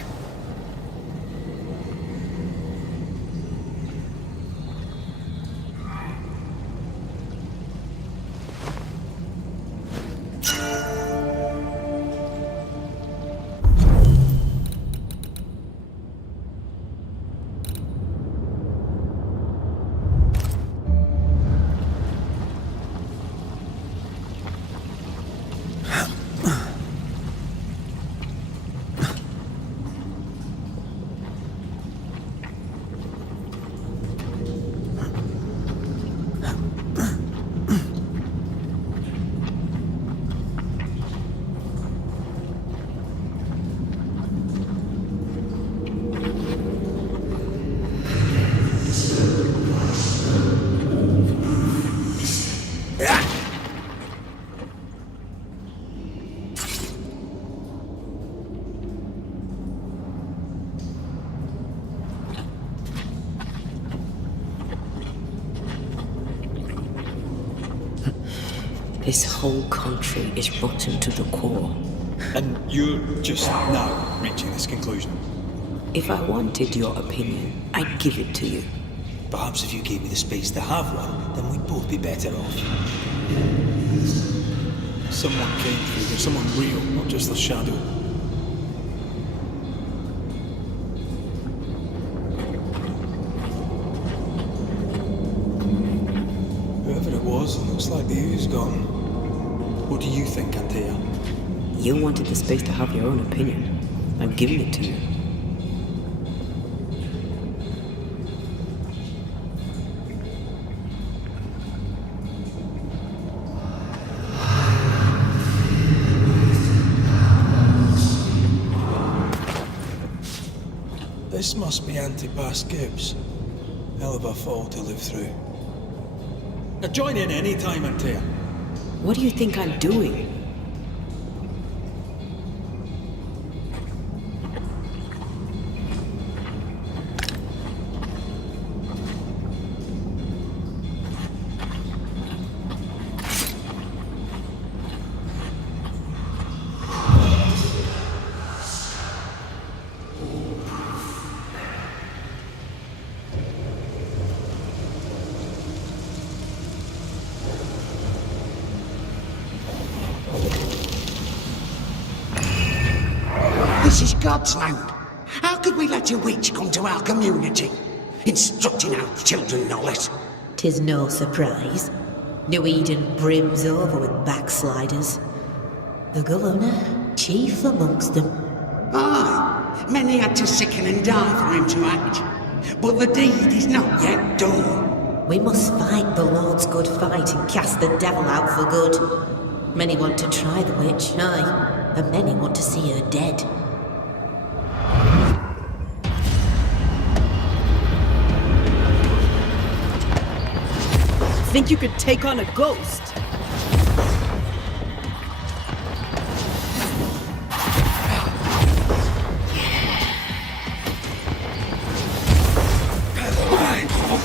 This whole country is rotten to the core. And you're just now reaching this conclusion? If I wanted your opinion, I'd give it to you. Perhaps if you gave me the space to have one, then we'd both be better off. Someone came through. There's someone real, not just the shadow. Whoever it was, it looks like the ooze gone. What do you think, Antea? You wanted the space to have your own opinion. I'm giving it to you. This must be Antipas Gibbs. Hell of a fall to live through. Now join in any time, Antea. What do you think I'm doing? This is God's land. How could we let a witch come to our community? Instructing our children, no less. 'Tis no surprise. New Eden brims over with backsliders. The governor, chief amongst them. Aye, many had to sicken and die for him to act. But the deed is not yet done. We must fight the Lord's good fight and cast the devil out for good. Many want to try the witch, aye, and many want to see her dead. Think you could take on a ghost?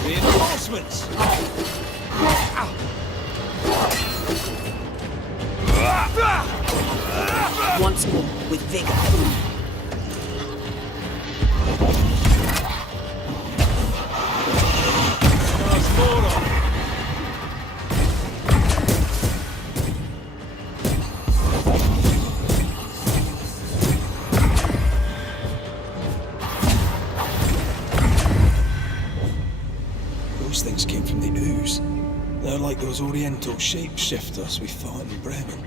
Reinforcements! Once more, with vigor. There's more on. Those things came from the ooze. They're like those oriental shapeshifters we fought in Bremen.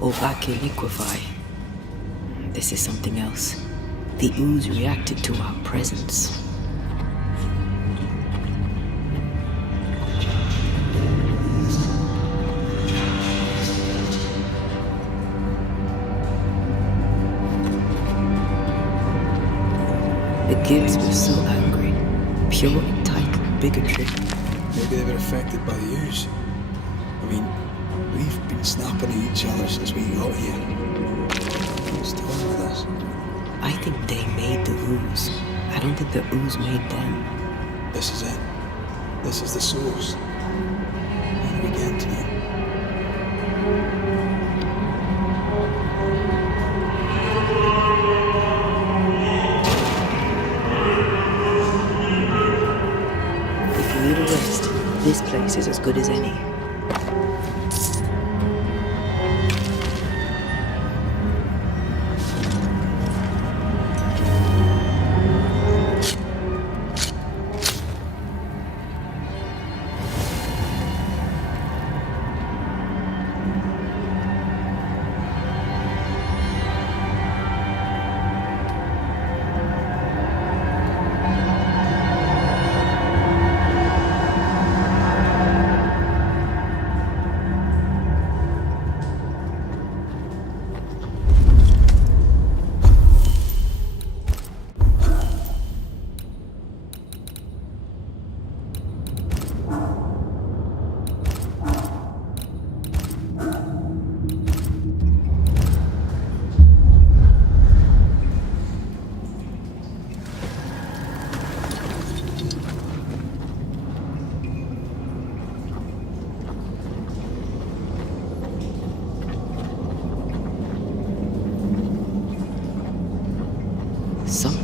Or back in liquefy. This is something else. The ooze reacted to our presence. The Gibbs were so angry. Pure entitled bigotry. Maybe they were affected by the ooze. I mean, we've been snapping at each other since we got here. What's done with us? I think they made the ooze. I don't think the ooze made them. This is it. This is the source. How do we get to it? If you need a rest, this place is as good as any.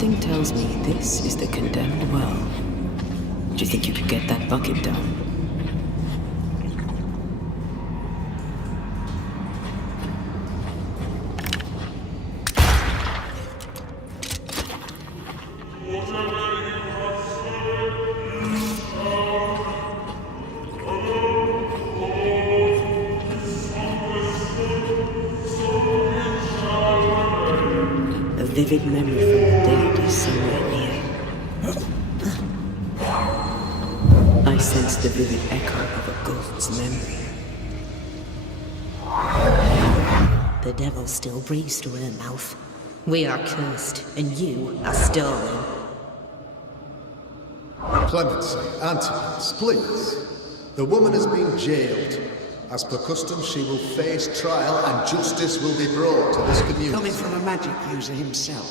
Something tells me this is the condemned well. Do you think you could get that bucket down? A vivid memory from the dead is somewhere near. I sense the vivid echo of a ghost's memory. The devil still breathes through her mouth. We are cursed, and you are stolen. Clemency, Antipas, please. The woman has been jailed. As per custom, she will face trial and justice will be brought to this community. Coming from a magic user himself.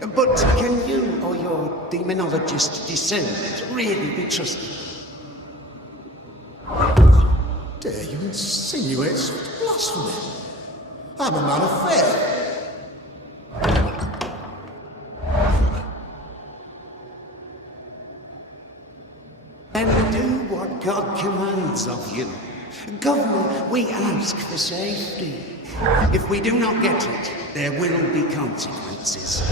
But can you or your demonologist discernment really be trusted? Dare you insinuate such blasphemy? I'm a man of faith. Then do what God commands of you. Governor, we ask for safety. If we do not get it, there will be consequences.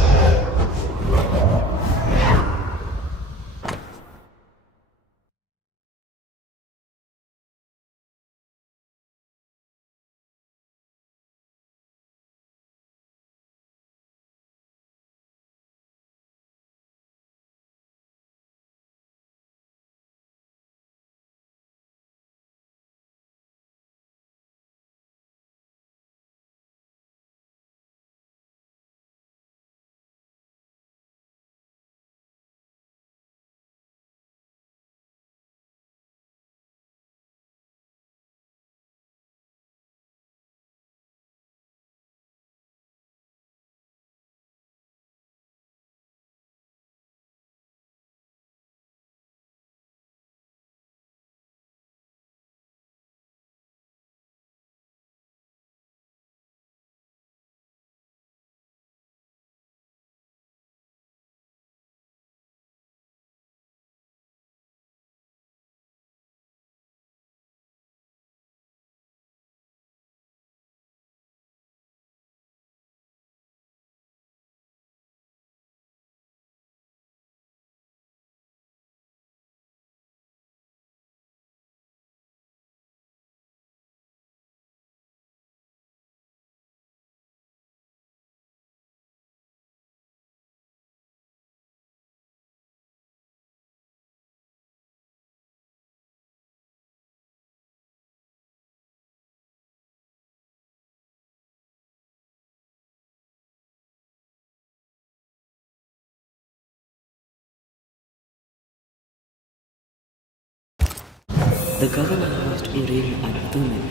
The governor used Urim and Thummim,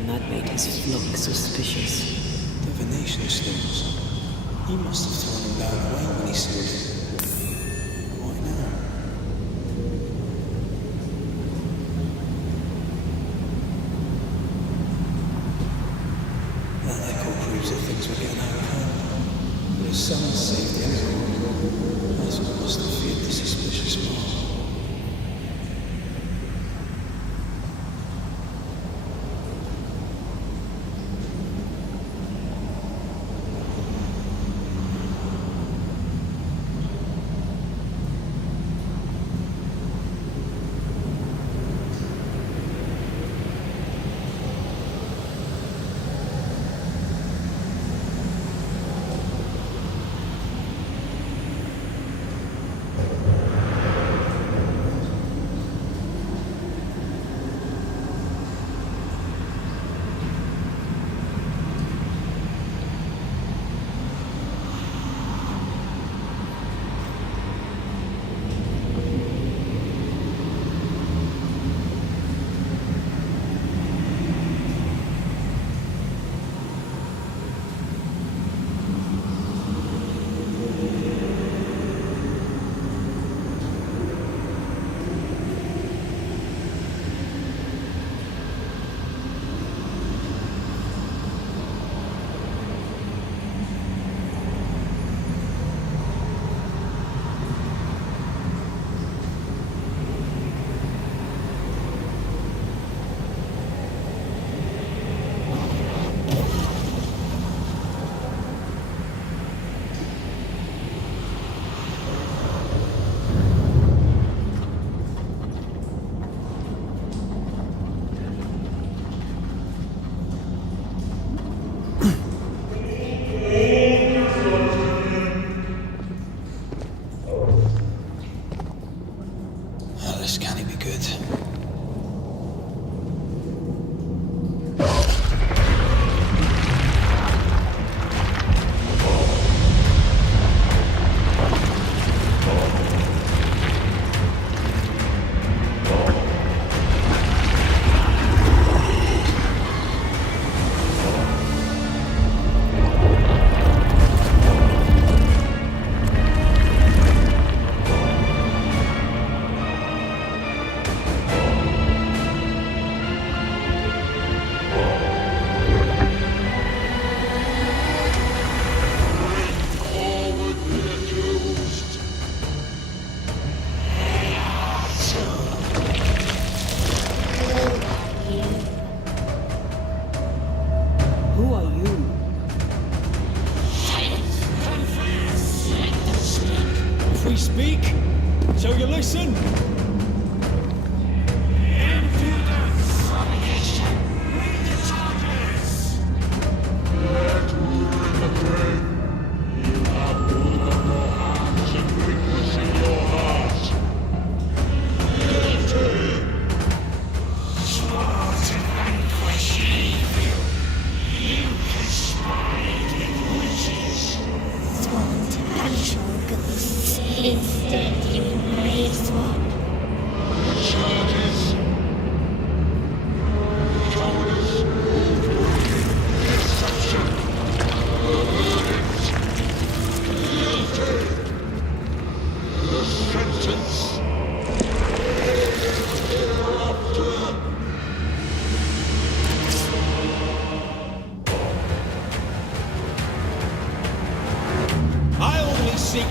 and that made his flock suspicious. Divination stones. He must have thrown them down the well when he saw it. Why now? That echo proves that things were getting out of hand. But his son saved the echo. That's what must have feared the suspicious mob.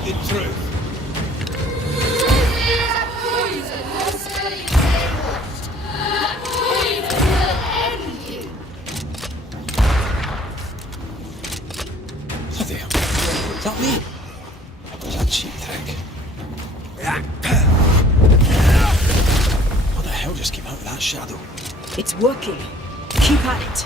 the truth. Bloody hell. Is that me? What's that cheap trick? What the hell just came out of that shadow? It's working. Keep at it.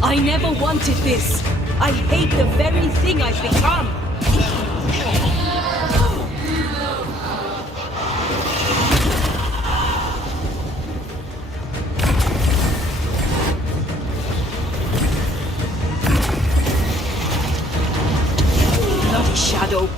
I never wanted this. I hate the very thing I've become. Bloody shadow.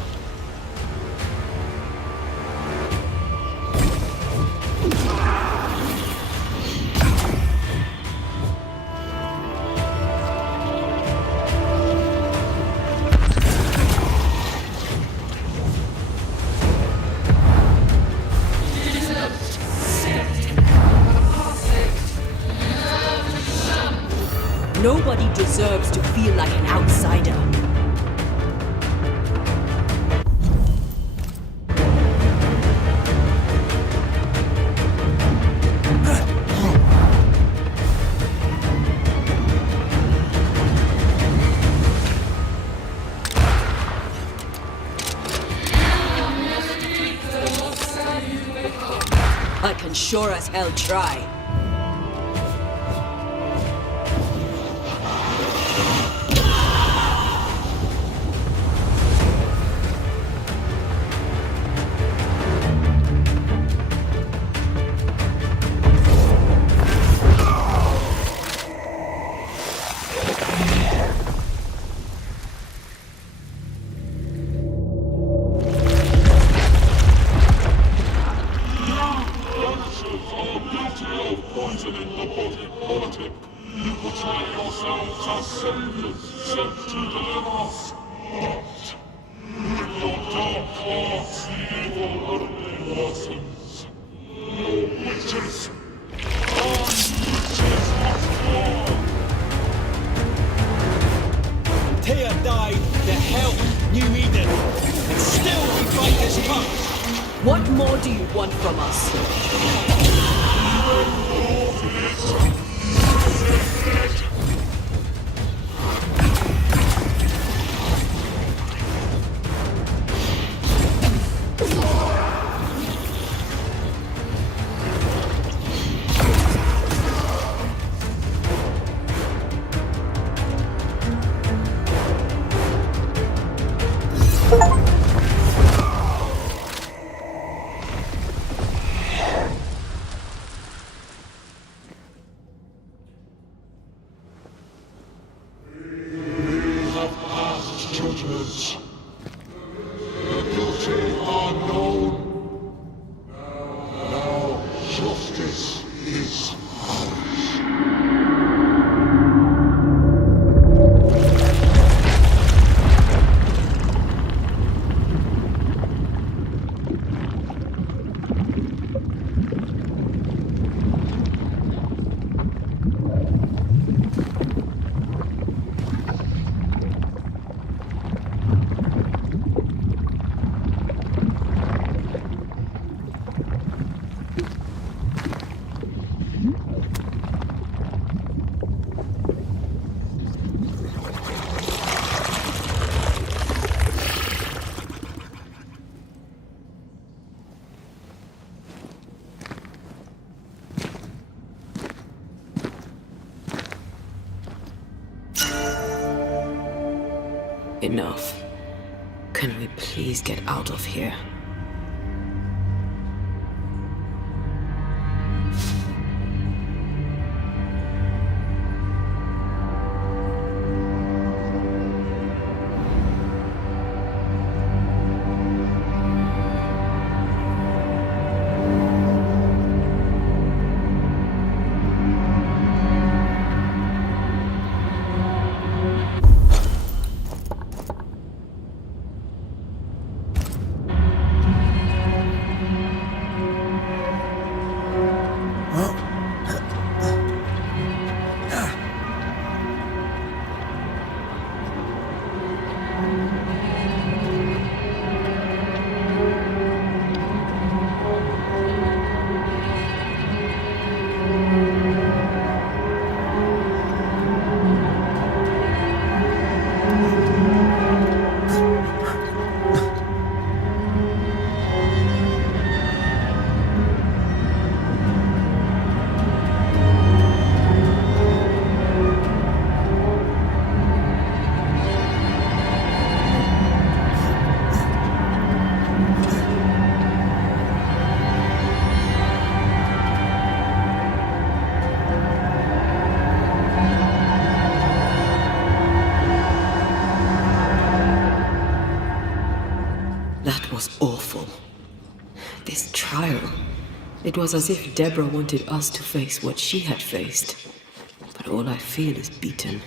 Nobody deserves to feel like an outsider. I can sure as hell try. Poisoning the body politic. You portray yourselves as saviors sent to deliver us. But with your dark arts, the evil only worsens. Your witches. Kind witches must fall. Tyr died to help New Eden, and still we fight this fight. What more do you want from us? Judgments. The guilty are known. Now justice is ours. Hmm? Enough. Can we please get out of here? That was awful. This trial. It was as if Deborah wanted us to face what she had faced. But all I feel is beaten.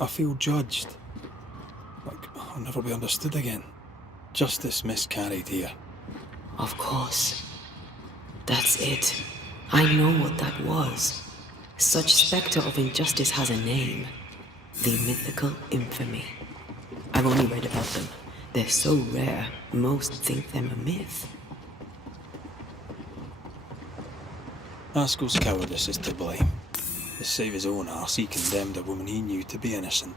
I feel judged. Like I'll never be understood again. Justice miscarried here. Of course. That's it. I know what that was. Such spectre of injustice has a name. The mythical infamy. I've only read about them. They're so rare, most think them a myth. Haskell's cowardice is to blame. To save his own arse, he condemned a woman he knew to be innocent.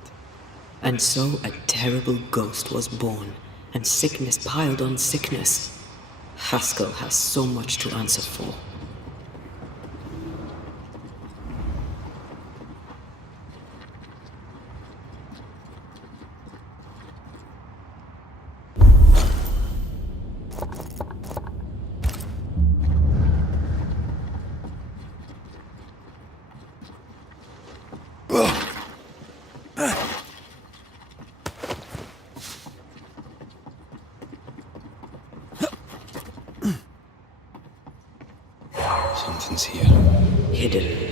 And so a terrible ghost was born, and sickness piled on sickness. Haskell has so much to answer for. Something's here. Hidden.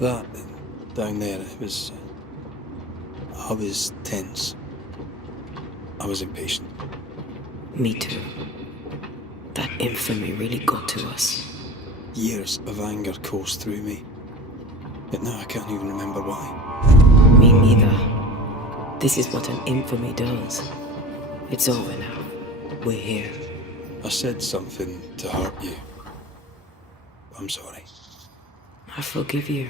That, down there, it was... I was tense. I was impatient. Me too. That infamy really got to us. Years of anger coursed through me. But now I can't even remember why. Me neither. This is what an infamy does. It's over now. We're here. I said something to hurt you. I'm sorry. I forgive you.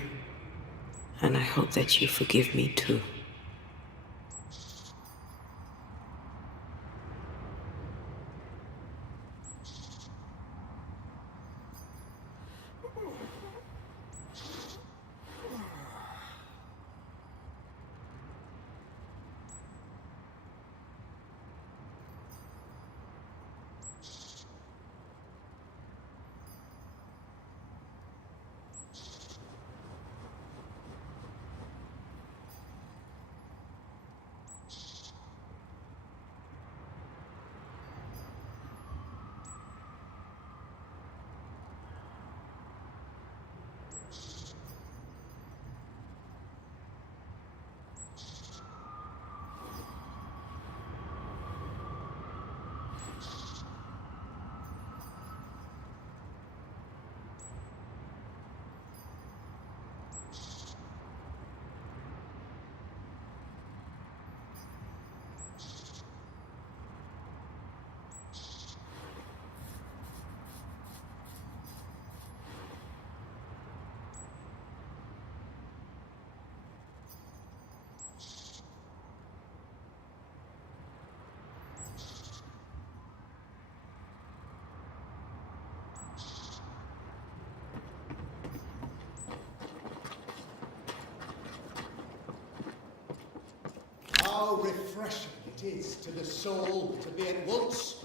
And I hope that you forgive me too. How refreshing it is to the soul to be at once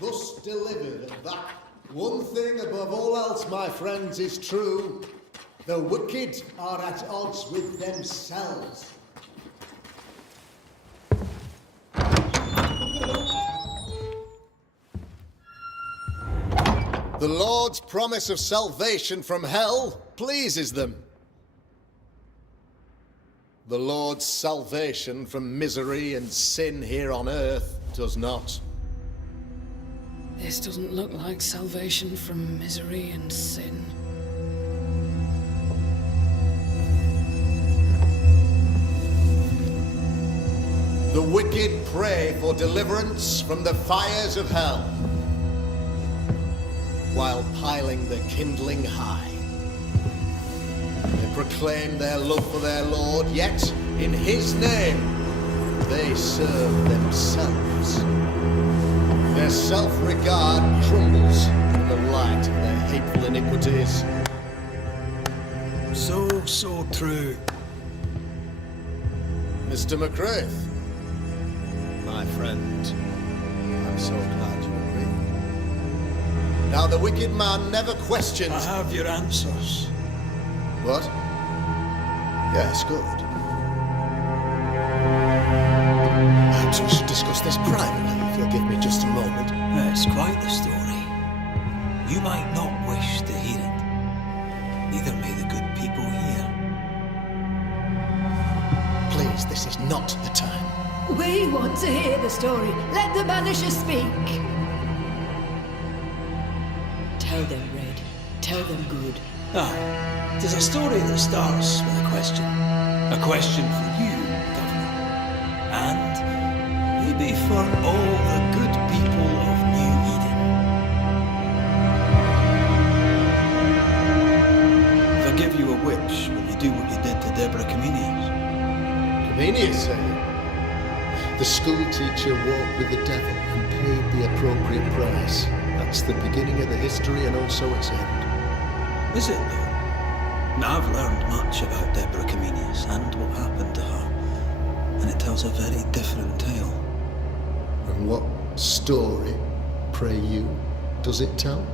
thus delivered of that one thing above all else, my friends, is true. The wicked are at odds with themselves. The Lord's promise of salvation from hell pleases them. The Lord's salvation from misery and sin here on earth does not. This doesn't look like salvation from misery and sin. The wicked pray for deliverance from the fires of hell, while piling the kindling high. They proclaim their love for their Lord, yet in his name they serve themselves. Their self-regard crumbles in the light of their hateful iniquities. So true. Mr. McGrath, my friend, I'm so glad you agree. Now, the wicked man never questions... I have your answers. What? Yes, good. Perhaps we should discuss this privately, if you'll give me just a moment. It's quite the story. You might not wish to hear it. Neither may the good people here. Please, this is not the time. We want to hear the story. Let the Banishers speak. Tell them, Red. Tell them good. Aye, it is a story that starts with a question. A question for you, Governor. And maybe for all the good people of New Eden. If I give you a wish, will you do what you did to Deborah Comenius? Comenius, say you? The school teacher walked with the devil and paid the appropriate price. That's the beginning of the history and also its end. Is it, though? Now, I've learned much about Deborah Comenius and what happened to her, and it tells a very different tale. And what story, pray you, does it tell?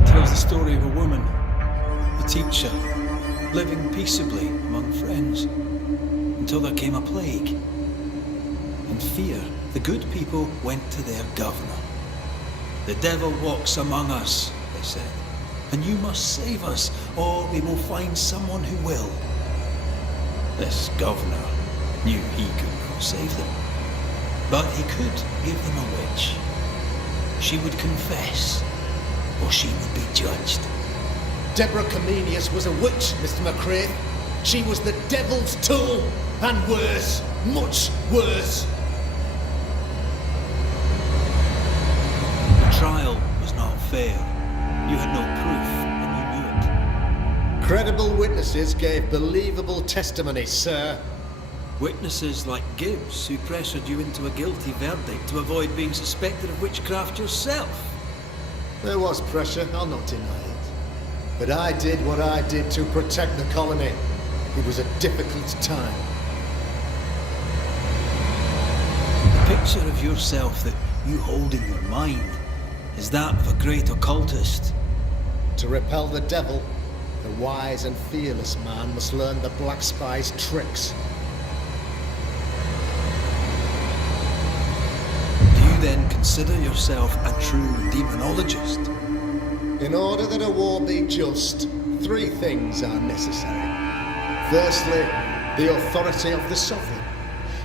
It tells the story of a woman, a teacher, living peaceably among friends, until there came a plague. In fear, the good people went to their governor. The devil walks among us, they said. And you must save us, or we will find someone who will. This governor knew he could not save them. But he could give them a witch. She would confess, or she would be judged. Deborah Comenius was a witch, Mr. McCrae. She was the devil's tool, and worse, much worse. The trial was not fair. You had no proof, and you knew it. Credible witnesses gave believable testimony, sir. Witnesses like Gibbs, who pressured you into a guilty verdict to avoid being suspected of witchcraft yourself. There was pressure, I'll not deny it. But I did what I did to protect the colony. It was a difficult time. The picture of yourself that you hold in your mind is that of a great occultist. To repel the devil, the wise and fearless man must learn the Black Spy's tricks. Do you then consider yourself a true demonologist? In order that a war be just, 3 things are necessary. Firstly, the authority of the sovereign.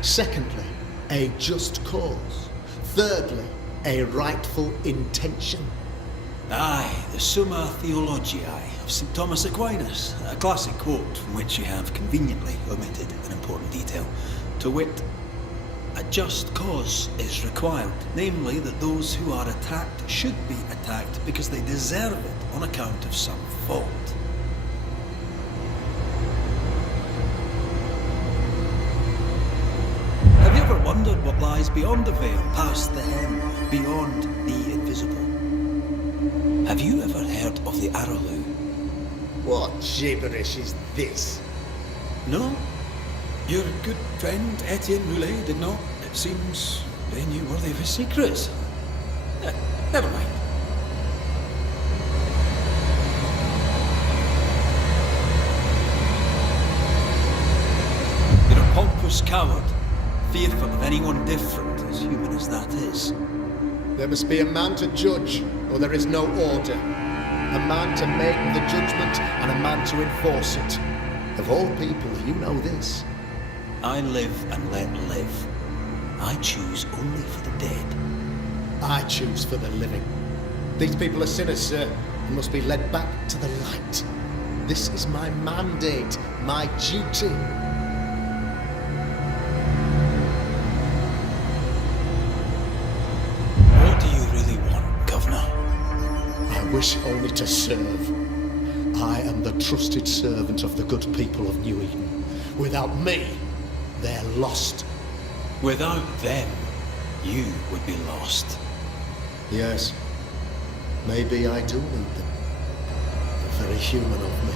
Secondly, a just cause. Thirdly, a rightful intention. Aye, the Summa Theologiae of St. Thomas Aquinas, a classic quote from which you have conveniently omitted an important detail. To wit, a just cause is required, namely that those who are attacked should be attacked because they deserve it on account of some fault. Have you ever wondered what lies beyond the veil, past the hem, beyond the invisible? Have you ever heard of the Araloo? What gibberish is this? No? Your good friend Etienne Roulet did not. It seems they knew worthy of his secrets. Never mind. You're a pompous coward, fearful of anyone different, as human as that is. There must be a man to judge, or there is no order. A man to make the judgment, and a man to enforce it. Of all people, you know this. I live and let live. I choose only for the dead. I choose for the living. These people are sinners, sir, and must be led back to the light. This is my mandate, my duty. What do you really want, Governor? I wish only to serve. I am the trusted servant of the good people of New Eden. Without me, they're lost. Without them, you would be lost. Yes, maybe I do need them. They're very human of me.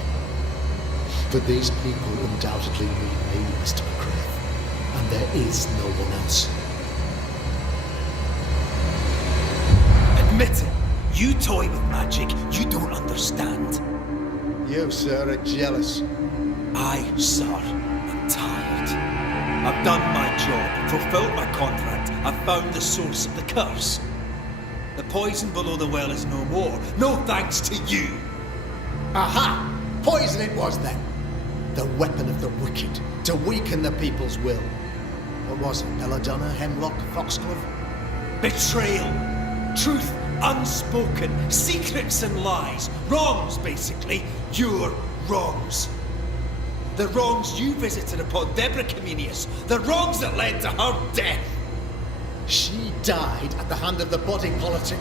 But these people undoubtedly need me, Mr. McCrae. And there is no one else. Admit it. You toy with magic you don't understand. You, sir, are jealous. I, sir, am tired. I've done my job, fulfilled my contract, I've found the source of the curse. The poison below the well is no more, no thanks to you. Aha! Poison it was then. The weapon of the wicked, to weaken the people's will. What was it? Belladonna, Hemlock, Foxglove? Betrayal. Truth unspoken. Secrets and lies. Wrongs, basically. Your wrongs. The wrongs you visited upon Deborah Comenius. The wrongs that led to her death. She died at the hand of the body politic.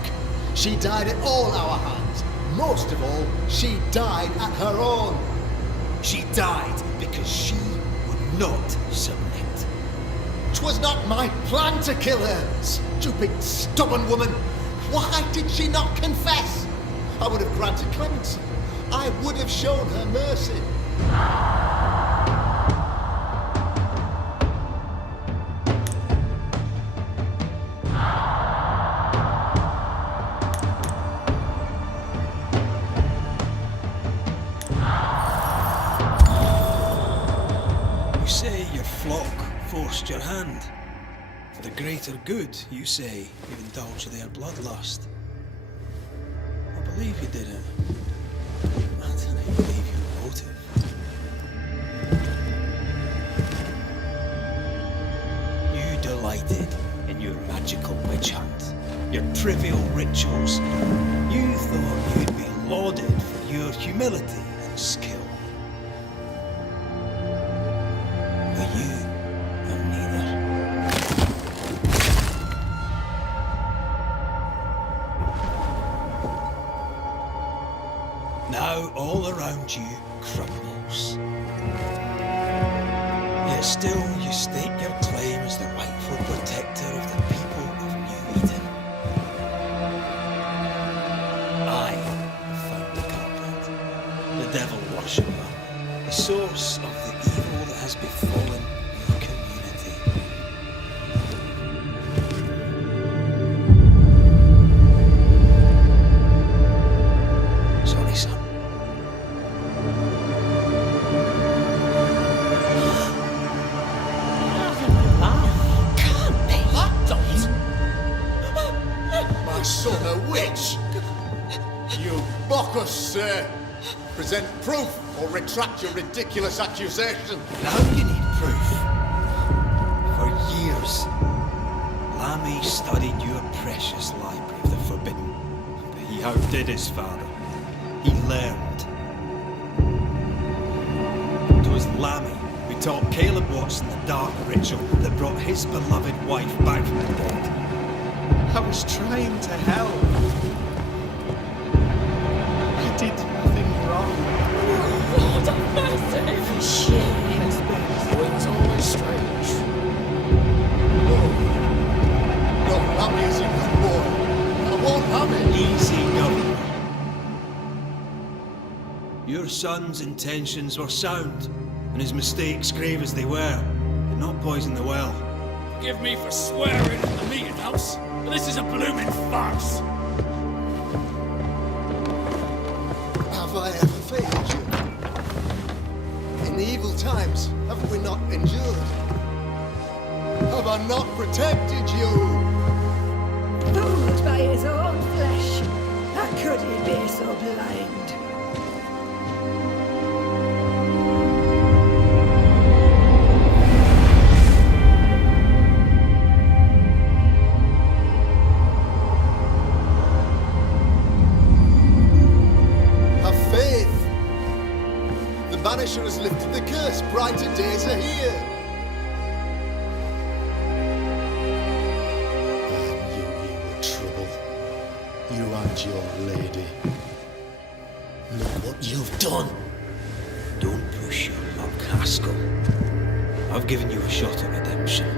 She died at all our hands. Most of all, she died at her own. She died because she would not submit. 'Twas not my plan to kill her, stupid, stubborn woman. Why did she not confess? I would have granted clemency. I would have shown her mercy. You say your flock forced your hand. For the greater good, you say, you indulge their bloodlust. Well, believe you did it. I don't even believe your motive. You delighted in your magical witch hunt, your trivial rituals. You thought you'd be lauded for your humility and skill. But you have neither. Now all around you crumbles. Yet still you stake your claim as the rightful protector of the people of New Eden. I found the culprit, the devil worshipper, the source of the evil that has befallen your community. Sorry, son. My son, a witch! You mock us, sir! Present proof or retract your ridiculous accusation! Now you need proof. For years, Lammy studied your precious library of the Forbidden. But he outdid his father. He learned. It was Lammy who taught Caleb Watson the dark ritual that brought his beloved wife back from the dead. I was trying to help. I did nothing wrong. Lord of mercy! For sharing it's always strange. No, Lammy is a good boy. I won't have it. Easy, Governor. Your son's intentions were sound, and his mistakes, grave as they were, did not poison the well. Forgive me for swearing at the meeting house, but this is a blooming farce. Have I ever failed you? In the evil times, have we not endured? Have I not protected you? Fooled by his own flesh. How could he be so blind? Have faith. The Banisher has lifted the curse. Brighter days are here. I knew you were trouble. You and your lady. Look what you've done. Don't push your luck, Haskell. I've given you a shot at redemption.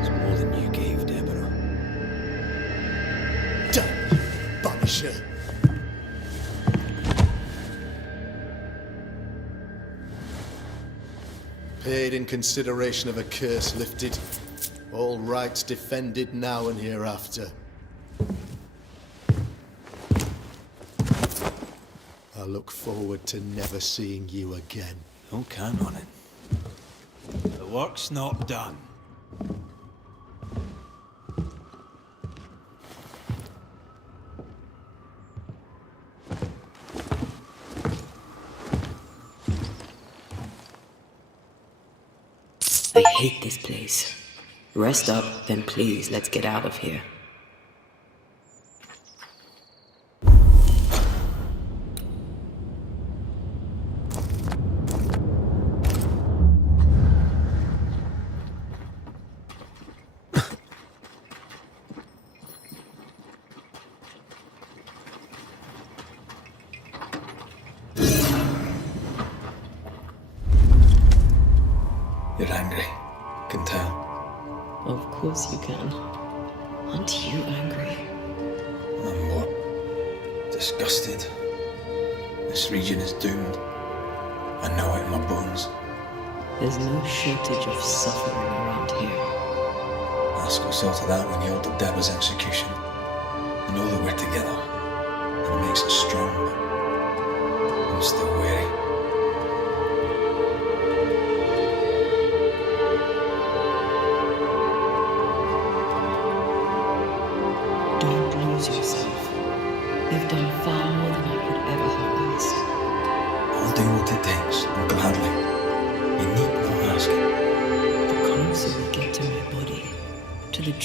It's more than you gave Deborah. Damn you, Banisher. Paid in consideration of a curse lifted. All rights defended now and hereafter. I look forward to never seeing you again. Don't count on it. The work's not done. I hate this place. Rest up, then please, let's get out of here. You're angry. Can tell. Of course you can. Aren't you angry? I'm what? Disgusted. This region is doomed. I know it in my bones. There's no shortage of suffering around here. Haskell sorted out when he ordered Deborah's execution. I know that we're together, and it makes us strong, but I'm still weary. Don't lose yourself. You've done far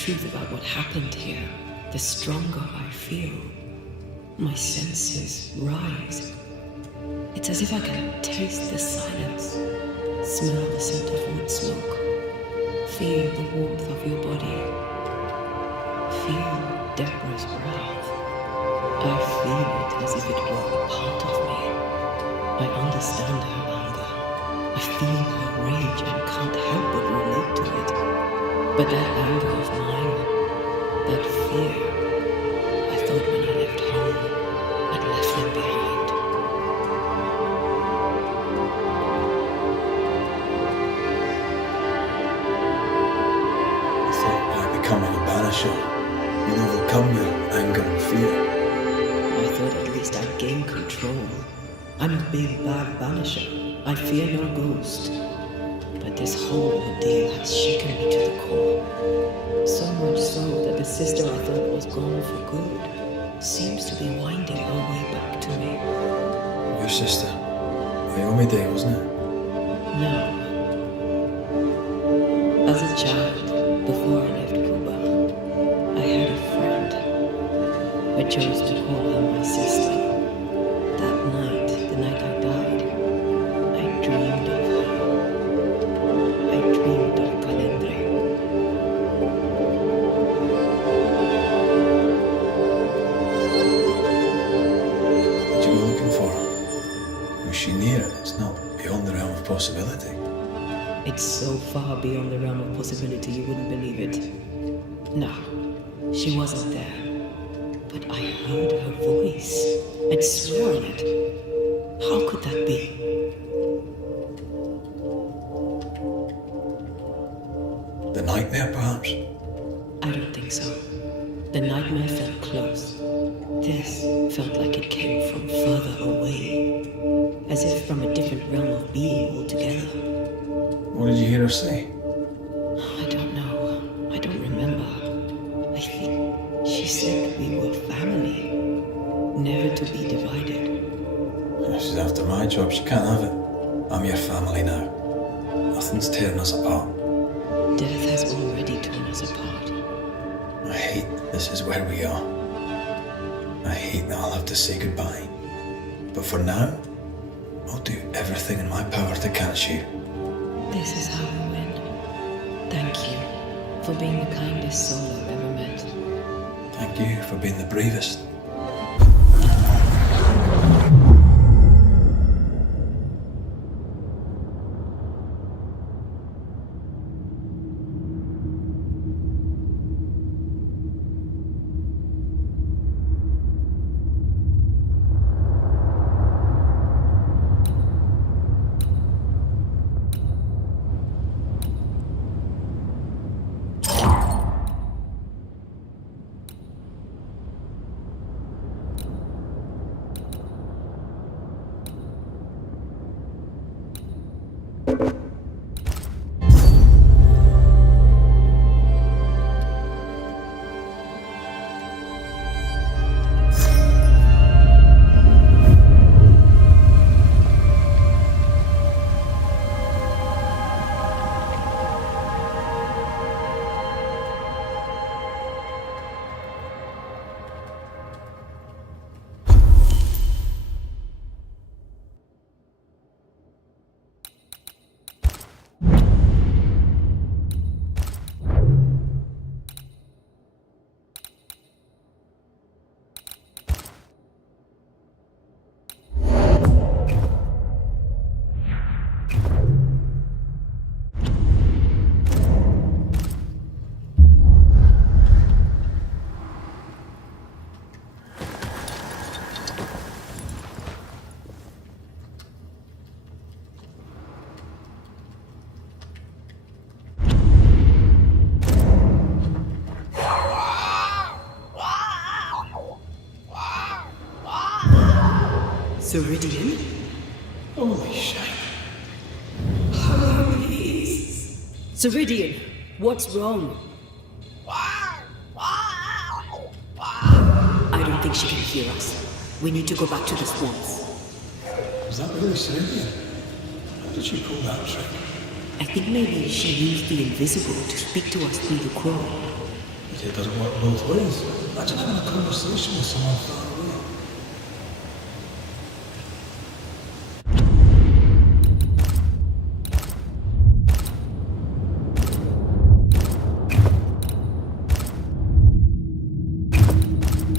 truth about what happened here, the stronger I feel. My senses rise. It's as if I can taste the silence, smell the scent of wood smoke, feel the warmth of your body, feel Deborah's breath. I feel it as if it were a part of me. I understand her anger. I feel her rage and can't help but relate to it. But that anger of mine, that fear, I thought when I left home, I'd left them behind. I thought by becoming a banisher, you'd overcome your anger and fear. I thought at least I'd gain control. I'm a big bad banisher. I fear no ghost. But this whole ordeal has shaken me to the core. So much so that the sister I thought was gone for good seems to be winding her way back to me. Your sister. Naomi Day, wasn't it? No. As a child, before I left Cuba, I had a friend. I chose to call her my sister. That night, the night I died, I dreamed of her. I dreamed of Calendre. Did you go looking for her? Was she near? It's not beyond the realm of possibility. It's so far beyond the realm of possibility you wouldn't believe it. No, she wasn't there. But I heard her voice. I'd sworn it. How could that be? The nightmare, perhaps? I don't think so. The nightmare felt close. This felt like it came from further away. As if from a different realm of being altogether. What did you hear her say? I don't know. I don't remember. I think she said we were family. Never to be divided. If she's after my job, she can't have it. I'm your family now. Nothing's tearing us apart. Death has already torn us apart. I hate this is where we are. I hate that I'll have to say goodbye. But for now, I'll do everything in my power to catch you. This is how we win. Thank you for being the kindest soul I've ever met. Thank you for being the bravest. Ceridian? Holy shit. Please. Ceridian, what's wrong? I don't think she can hear us. We need to go back to the swamps. Was that really Ceridian? How did she pull that trick? I think maybe she used the invisible to speak to us through the crow. it doesn't work both ways. Imagine having a conversation with someone far away.